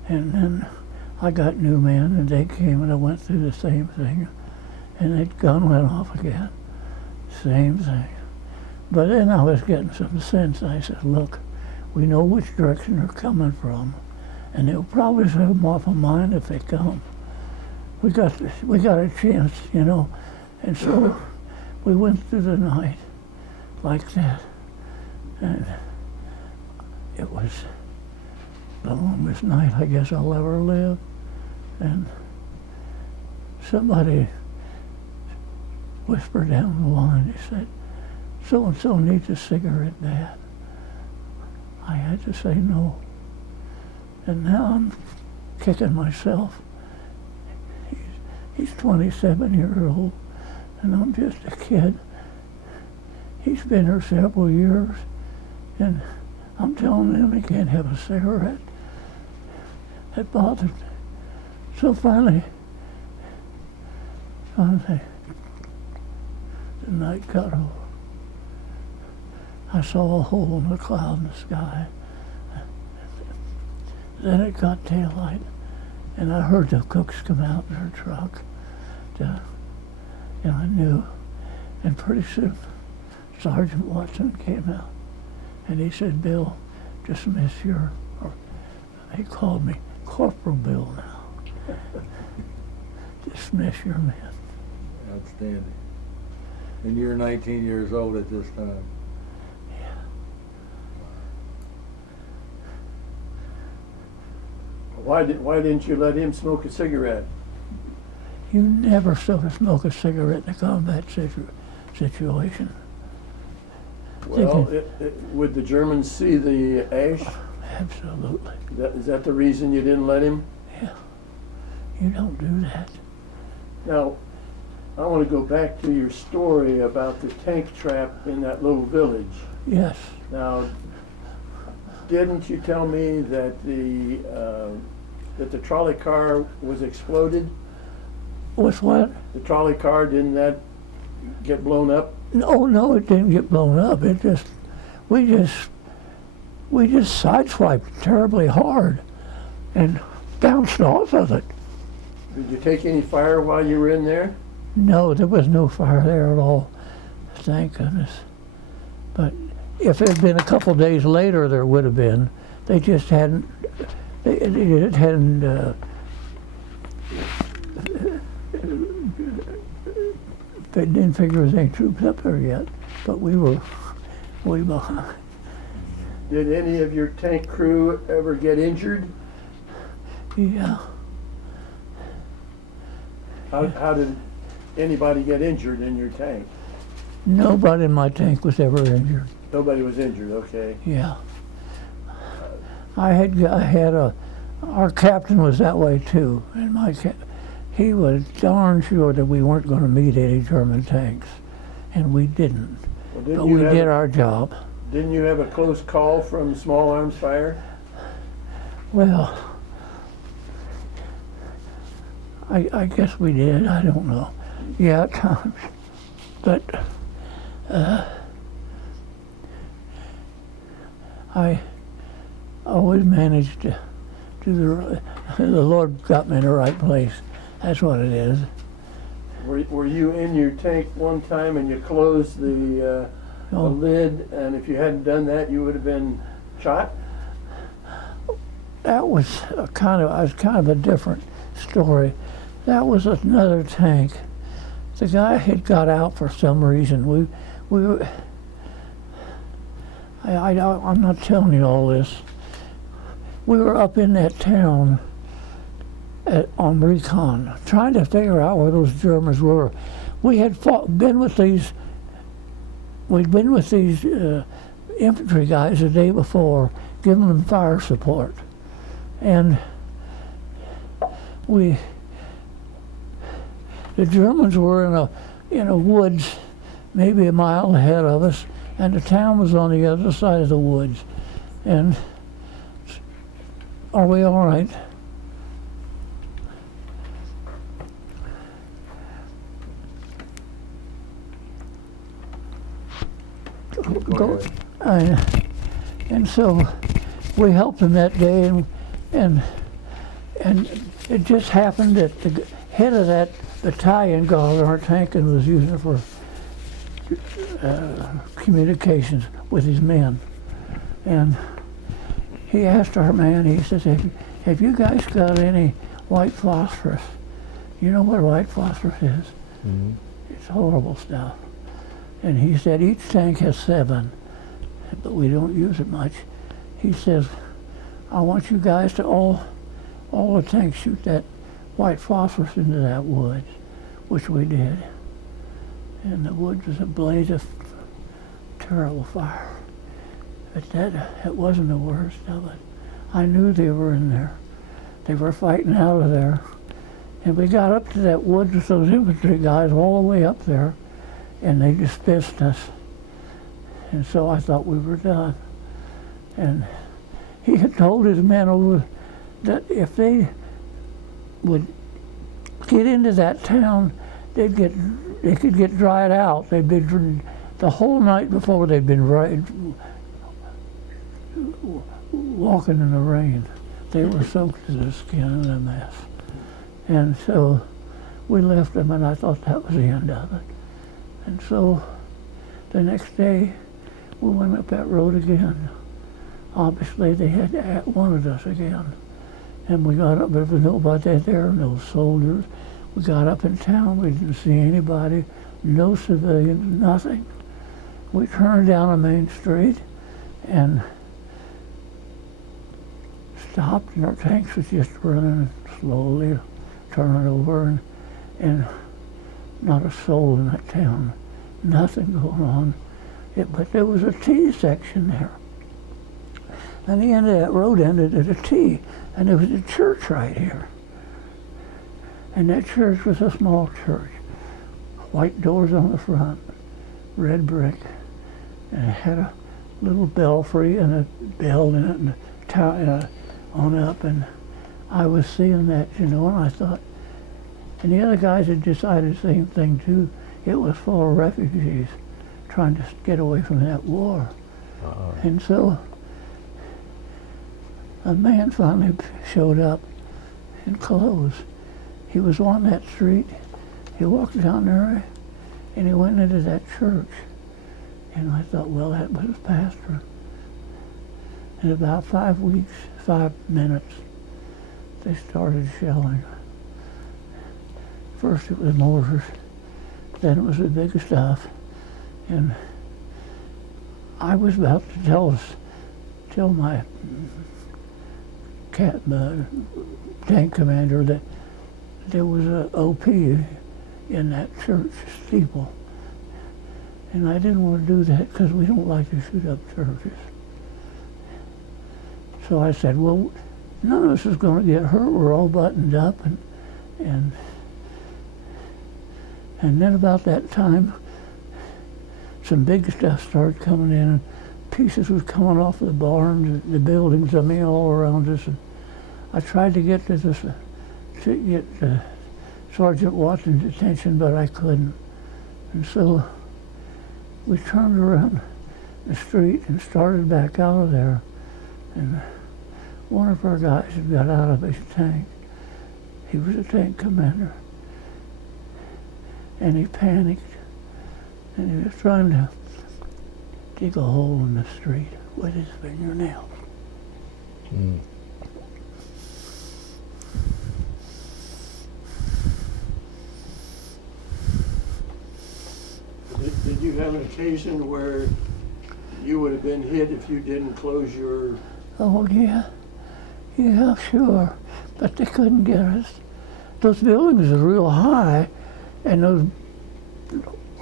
And then I got new men, and they came, and I went through the same thing. And that gun went off again. Same thing. But then I was getting some sense. I said, look, we know which direction they're coming from, and they'll probably set them off of mine if they come. We got a chance, you know. And so we went through the night like that. And it was the longest night I guess I'll ever live. And somebody whispered down the line, he said, so-and-so needs a cigarette, Dad. I had to say no. And now I'm kicking myself. He's 27 years old, and I'm just a kid. He's been here several years, and I'm telling him he can't have a cigarette. That bothered me. So finally, the night got over. I saw a hole in the cloud in the sky. Then it got daylight, and I heard the cooks come out in their truck. And I knew. And pretty soon, Sergeant Watson came out, and he said, Bill, dismiss your, or he called me Corporal Bill now. Dismiss your men. Outstanding. And you're 19 years old at this time. Yeah. Why didn't you let him smoke a cigarette? You never smoke a cigarette in a combat situation. Well, would the Germans see the ash? Absolutely. Is that the reason you didn't let him? Yeah. You don't do that. Now, I want to go back to your story about the tank trap in that little village. Yes. Now, didn't you tell me that the trolley car was exploded? What's what? The trolley car, didn't that get blown up? No, it didn't get blown up. We just sideswiped terribly hard and bounced off of it. Did you take any fire while you were in there? No, there was no fire there at all. Thank goodness. But if it had been a couple days later, there would have been. They just hadn't. It hadn't. They didn't figure there was any troops up there yet, but we were way behind. Did any of your tank crew ever get injured? Yeah. How did anybody get injured in your tank? Nobody in my tank was ever injured. Nobody was injured, okay. Yeah. Our captain was that way too, and he was darn sure that we weren't going to meet any German tanks, and we didn't. Well, But we did our job. Didn't you have a close call from small arms fire? Well, I guess we did. I don't know. Yeah, at times. But I always managed to do the Lord got me in the right place. That's what it is. Were you in your tank one time and you closed the Oh. lid, and if you hadn't done that, you would have been shot? That was kind of a different story. That was another tank. The guy had got out for some reason. We were, I'm not telling you all this. We were up in that town on Recon, trying to figure out where those Germans were. We had been with these infantry guys the day before, giving them fire support, and the Germans were in a woods, maybe a mile ahead of us, and the town was on the other side of the woods. And are we all right? Go ahead. And so we helped them that day, and it just happened that the head of that battalion got on our tank and was using it for communications with his men. And he asked our man, he says, have you guys got any white phosphorus? You know what white phosphorus is? Mm-hmm. It's horrible stuff. And he said, each tank has 7, but we don't use it much. He says, I want you guys to all the tanks shoot that white phosphorus into that woods, which we did. And the woods was a blaze of terrible fire. But that wasn't the worst of it. I knew they were in there. They were fighting out of there. And we got up to that woods with those infantry guys all the way up there, and they dismissed us. And so I thought we were done. And he had told his men over that if they would get into that town, they could get dried out. They'd been the whole night before they'd been walking in the rain. They were soaked to the skin in a mess. And so we left them, and I thought that was the end of it. And so the next day we went up that road again. Obviously they had wanted us again. And we got up, but there was nobody there, no soldiers. We got up in town, we didn't see anybody, no civilians, nothing. We turned down a main street and stopped, and our tanks was just running slowly, turning over, and not a soul in that town, nothing going on. But there was a T section there. And the end of that road ended at a T, and there was a church right here. And that church was a small church. White doors on the front, red brick, and it had a little belfry and a bell in it, and on up. And I was seeing that, and I thought, and the other guys had decided the same thing too. It was full of refugees trying to get away from that war. And so a man finally showed up in clothes. He was on that street. He walked down there and he went into that church. And I thought, well, that was his pastor. In about 5 weeks, 5 minutes, they started shelling. First it was mortars, then it was the big stuff. And I was about to tell my tank commander that there was a OP in that church steeple. And I didn't want to do that because we don't like to shoot up churches. So I said, well, none of us is going to get hurt. We're all buttoned up. And then about that time, some big stuff started coming in. And pieces was coming off the barns, the buildings, all around us. And I tried to get to Sergeant Watson's attention, but I couldn't. And so we turned around the street and started back out of there. And one of our guys had got out of his tank. He was a tank commander. And he panicked. And he was trying to dig a hole in the street with his fingernail. Mm. Did you have an occasion where you would have been hit if you didn't close your... Oh, yeah. Yeah, sure. But they couldn't get us. Those buildings are real high, and those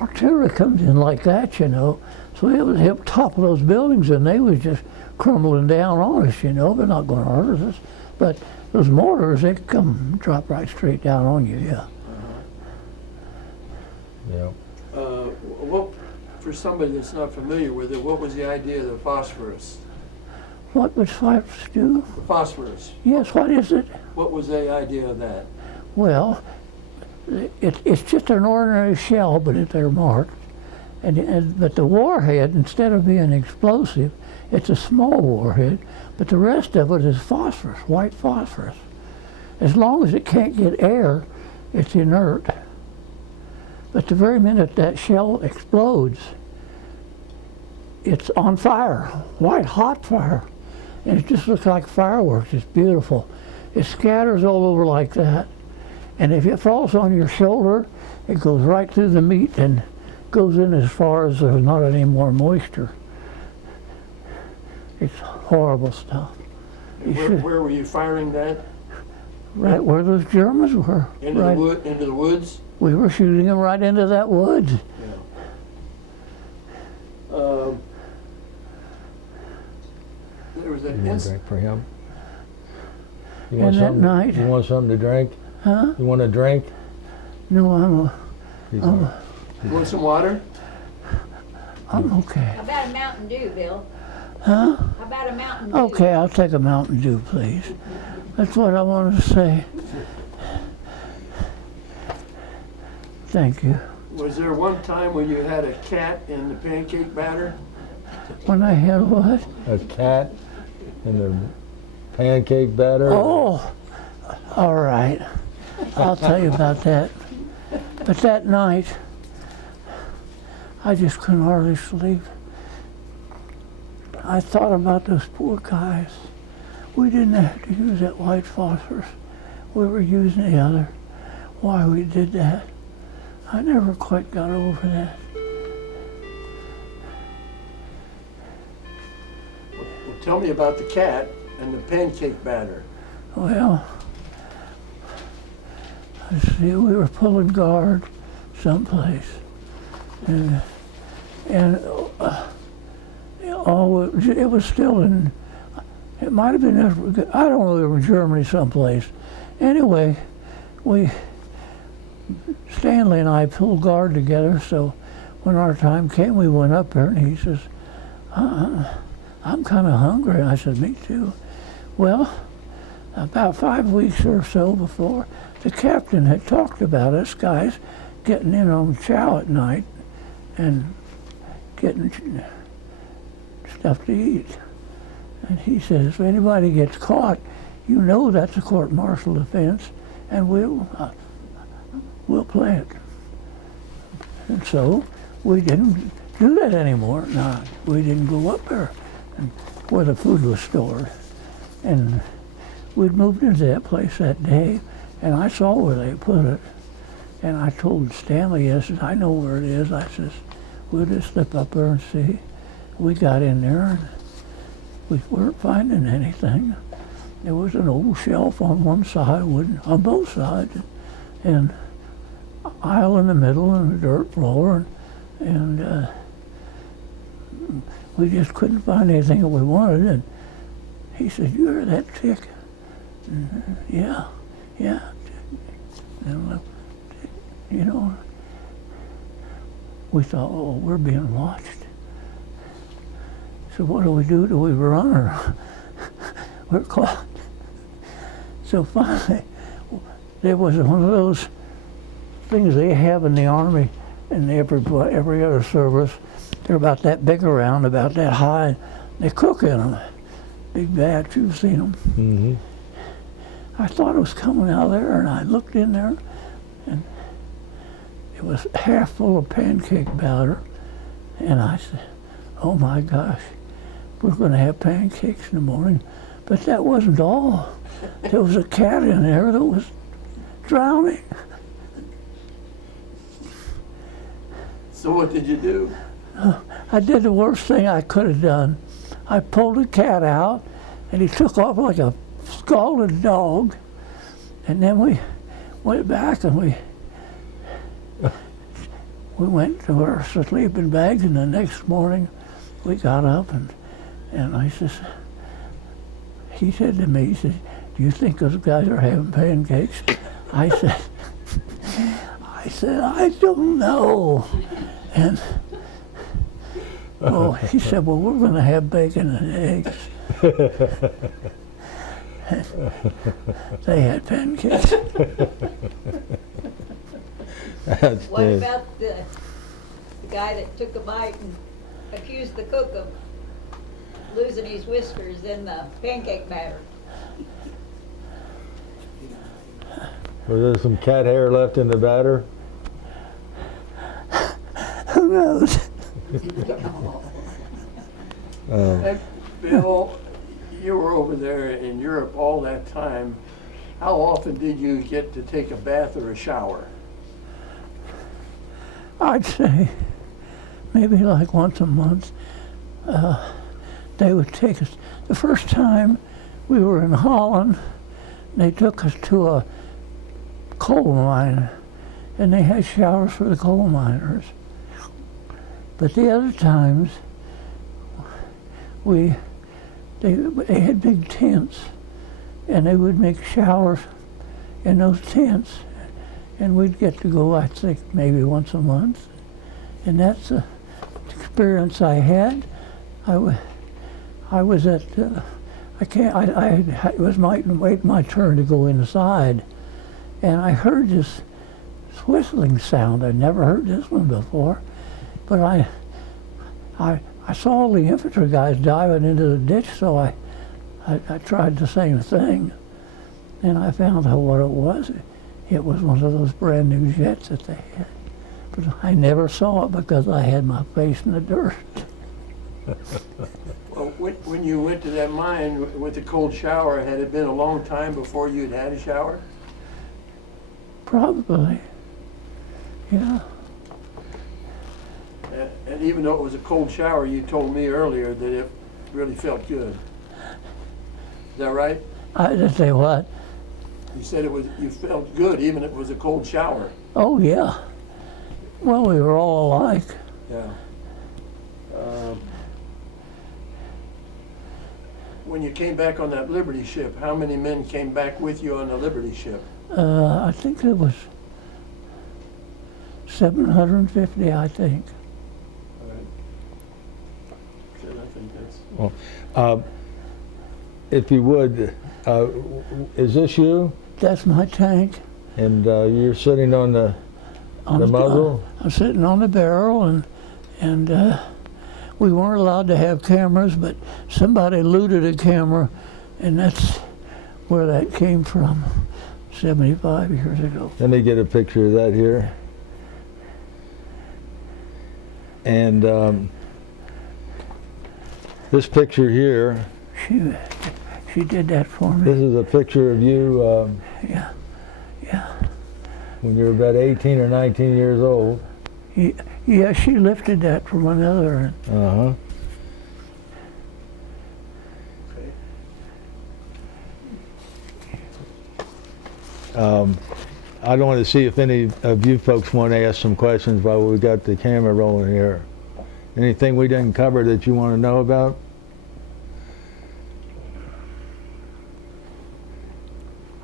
artillery comes in like that, you know. So it was hit top of those buildings, and they was just crumbling down on us, you know. They're not going to hurt us. But those mortars, they come drop right straight down on you, yeah. Yeah. What, for somebody that's not familiar with it, what was the idea of the phosphorus? What would phosphorus do? The phosphorus. Yes, what is it? What was the idea of that? Well, it's just an ordinary shell, but they're marked. But the warhead, instead of being explosive, it's a small warhead, but the rest of it is phosphorus, white phosphorus. As long as it can't get air, it's inert. But the very minute that shell explodes, it's on fire, white hot fire. And it just looks like fireworks. It's beautiful. It scatters all over like that. And if it falls on your shoulder, it goes right through the meat and goes in as far as there's not any more moisture. It's horrible stuff. Where were you firing that? Right where those Germans were. Into right. Into the woods? We were shooting them right into that woods. Yeah. There was You an want a incident. drink for him? You And that something? night- You want something to drink? Huh? You want a drink? No, He's I'm You want some water? okay. How about a Mountain Dew, Bill? Huh? How about a Mountain Dew? Okay, I'll take a Mountain Dew, please. That's what I wanted to say. Thank you. Was there one time when you had a cat in the pancake batter? When I had what? a cat in the pancake batter. Oh, all right. I'll tell you about that. But that night, I just couldn't hardly sleep. I thought about those poor guys. We didn't have to use that white phosphorus. We were using the other. Why we did that, I never quite got over that. Well, tell me about the cat and the pancake batter. Well, let's see, we were pulling guard someplace. And it was still in, it might have been, I don't know, in Germany someplace. Anyway, Stanley and I pulled guard together, so when our time came, we went up there, and he says, I'm kind of hungry. I said, me too. Well, about 5 weeks or so before, the captain had talked about us guys getting in on chow at night and getting stuff to eat. And he says, if anybody gets caught, you know that's a court-martial offense, and we'll play it. And so we didn't do that anymore. No, we didn't go up there where the food was stored. And we'd moved into that place that day, and I saw where they put it. And I told Stanley, I said, I know where it is. I says, we'll just slip up there and see. We got in there, and we weren't finding anything. There was an old shelf on one side, on both sides, and aisle in the middle and a dirt floor, and we just couldn't find anything that we wanted. And he said, you hear that tick? Yeah. And, you know, we thought, oh, we're being watched. So what do? Do we run or we're caught? So finally, there was one of those things they have in the Army and every other service. They're about that big around, about that high. They cook in them. Big vats, you've seen them. Mm-hmm. I thought it was coming out of there, and I looked in there, and it was half full of pancake batter. And I said, oh my gosh, we're going to have pancakes in the morning. But that wasn't all. There was a cat in there that was drowning. So what did you do? I did the worst thing I could have done. I pulled the cat out, and he took off like a scalded dog. And then we went back, and we went to our sleeping bags. And the next morning, we got up, and I says, he said to me, he said, do you think those guys are having pancakes? I said, I don't know. And oh, he said, well, we're going to have bacon and eggs. They had pancakes. That's What dead. about the guy that took a bite and accused the cook of losing his whiskers in the pancake batter? Was there some cat hair left in the batter? Who knows? Hey, Bill, you were over there in Europe all that time. How often did you get to take a bath or a shower? I'd say maybe like once a month. They would take us. The first time we were in Holland, they took us to a coal mine, and they had showers for the coal miners. But the other times, they had big tents, and they would make showers in those tents, and we'd get to go, I think, maybe once a month. And that's the experience I had. I was at, it was my turn to go inside, and I heard this whistling sound. I'd never heard this one before, but I saw all the infantry guys diving into the ditch, so I tried the same thing, and I found out what it was. It was one of those brand new jets that they had, but I never saw it because I had my face in the dirt. Well, when you went to that mine with the cold shower, had it been a long time before you'd had a shower? Probably, yeah. And even though it was a cold shower, you told me earlier that it really felt good. Is that right? I didn't say what. You said you felt good even if it was a cold shower. Oh yeah. Well, we were all alike. Yeah. When you came back on that Liberty ship, how many men came back with you on the Liberty ship? I think it was 750, I think. All right. Okay, I think that's... If you would, is this you? That's my tank. And you're sitting on the muzzle? I'm sitting on the barrel, and we weren't allowed to have cameras, but somebody looted a camera, and that's where that came from 75 years ago. Let me get a picture of that here. And this picture here, She did that for me. this is a picture of you Yeah. when you were about 18 or 19 years old. Yeah, she lifted that from another. Uh-huh. Okay. I don't want to see if any of you folks want to ask some questions while we got the camera rolling here. Anything we didn't cover that you want to know about?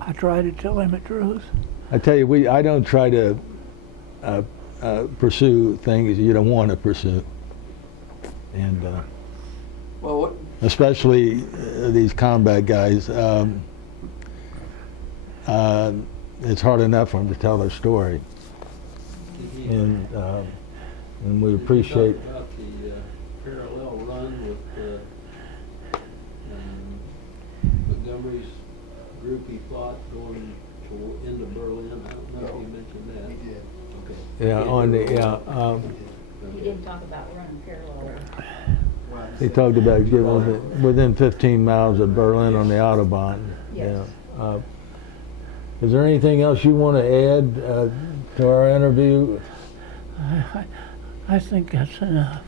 I tried to tell him the truth. I tell you, I don't try to pursue things you don't want to pursue, and Well, what, especially these combat guys. It's hard enough for them to tell their story. and we appreciate. You talked about the parallel run with Montgomery's group he fought going into Berlin. I don't know if you mentioned that. We did. Okay. Yeah, on the He didn't talk about running parallel. he talked about getting within 15 miles of Berlin on the Autobahn. Yes. Yeah. Is there anything else you want to add to our interview? I think that's enough.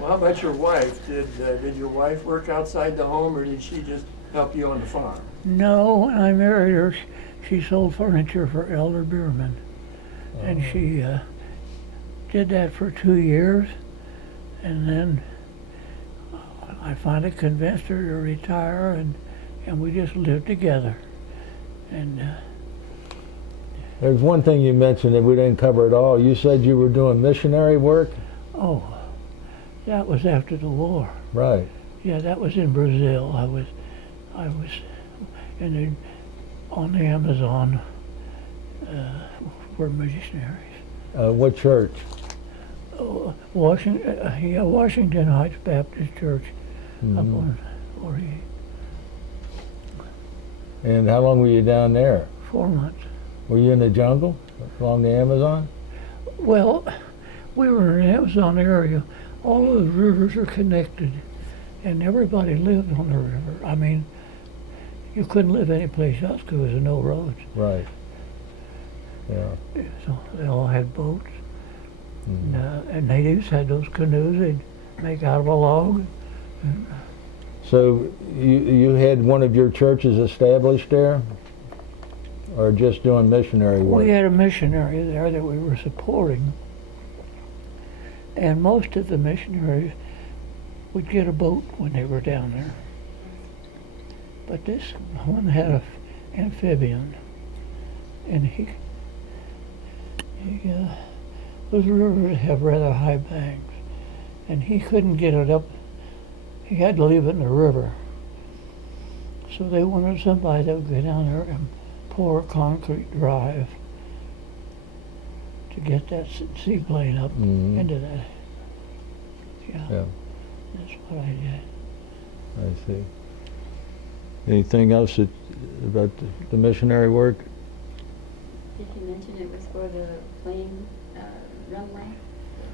Well, how about your wife? Did your wife work outside the home, or did she just help you on the farm? No, when I married her, she sold furniture for Elder Beerman. And she did that for 2 years. And then I finally convinced her to retire, and we just lived together. And There's one thing you mentioned that we didn't cover at all. You said you were doing missionary work? oh, that was after the war. Right. Yeah, that was in Brazil. I was on the Amazon for missionaries. What church? Washington Heights Baptist Church up on 48. And how long were you down there? 4 months. Were you in the jungle along the Amazon? Well, we were in the Amazon area. All those rivers are connected, and everybody lived on the river. I mean, you couldn't live anyplace else because there was no roads. Right. Yeah. So they all had boats. Mhm. And natives had those canoes they'd make out of a log. So you had one of your churches established there? Or just doing missionary work? We had a missionary there that we were supporting. And most of the missionaries would get a boat when they were down there. But this one had an amphibian. And those rivers have rather high banks. And he couldn't get it up. He had to leave it in the river. So they wanted somebody that would go down there and pour a concrete drive to get that seaplane up Mhm. into that. Yeah, Yeah, that's what I did. I see. Anything else about the missionary work? Did you mention it was for the plane runway?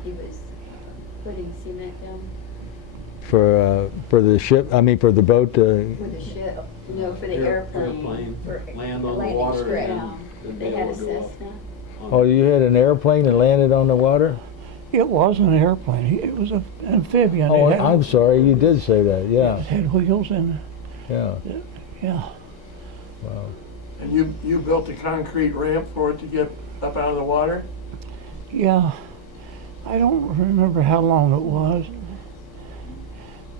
He was putting cement down For the ship, I mean for the boat? for the ship? No, for the airplane. Airplane, For land on the landing water strip. and then They be had able to go up Cessna. on- Oh, you had an airplane that landed on the water? It wasn't an airplane. It was an amphibian. Oh, It had, I'm sorry, you did say that, it yeah, had wheels in yeah. it. Yeah. Wow. And you built a concrete ramp for it to get up out of the water? Yeah. I don't remember how long it was.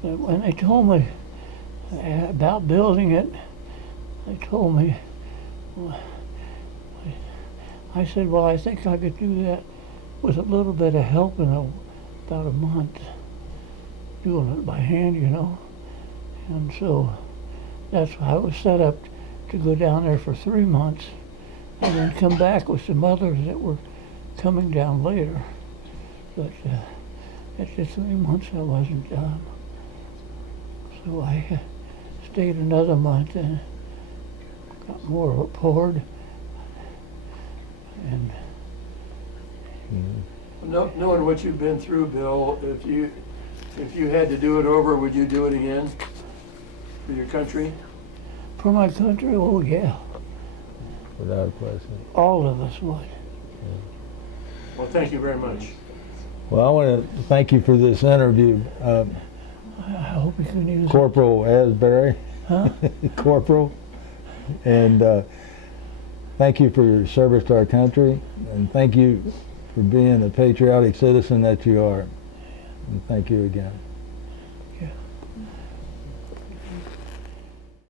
But when they told me about building it, they told me, I said, well, I think I could do that with a little bit of help in about a month, doing it by hand, you know. And so that's why I was set up to go down there for 3 months and then come back with some others that were coming down later. But after 3 months I wasn't done. So I stayed another month and got more poured. And Knowing what you've been through, Bill, if you had to do it over, would you do it again for your country? for my country, oh yeah, Without a question. all of us would. Well, thank you very much. Well, I want to thank you for this interview, I hope you can use it. Corporal Asbury, Huh? Corporal, and thank you for your service to our country, and thank you for being the patriotic citizen that you are. And thank you again.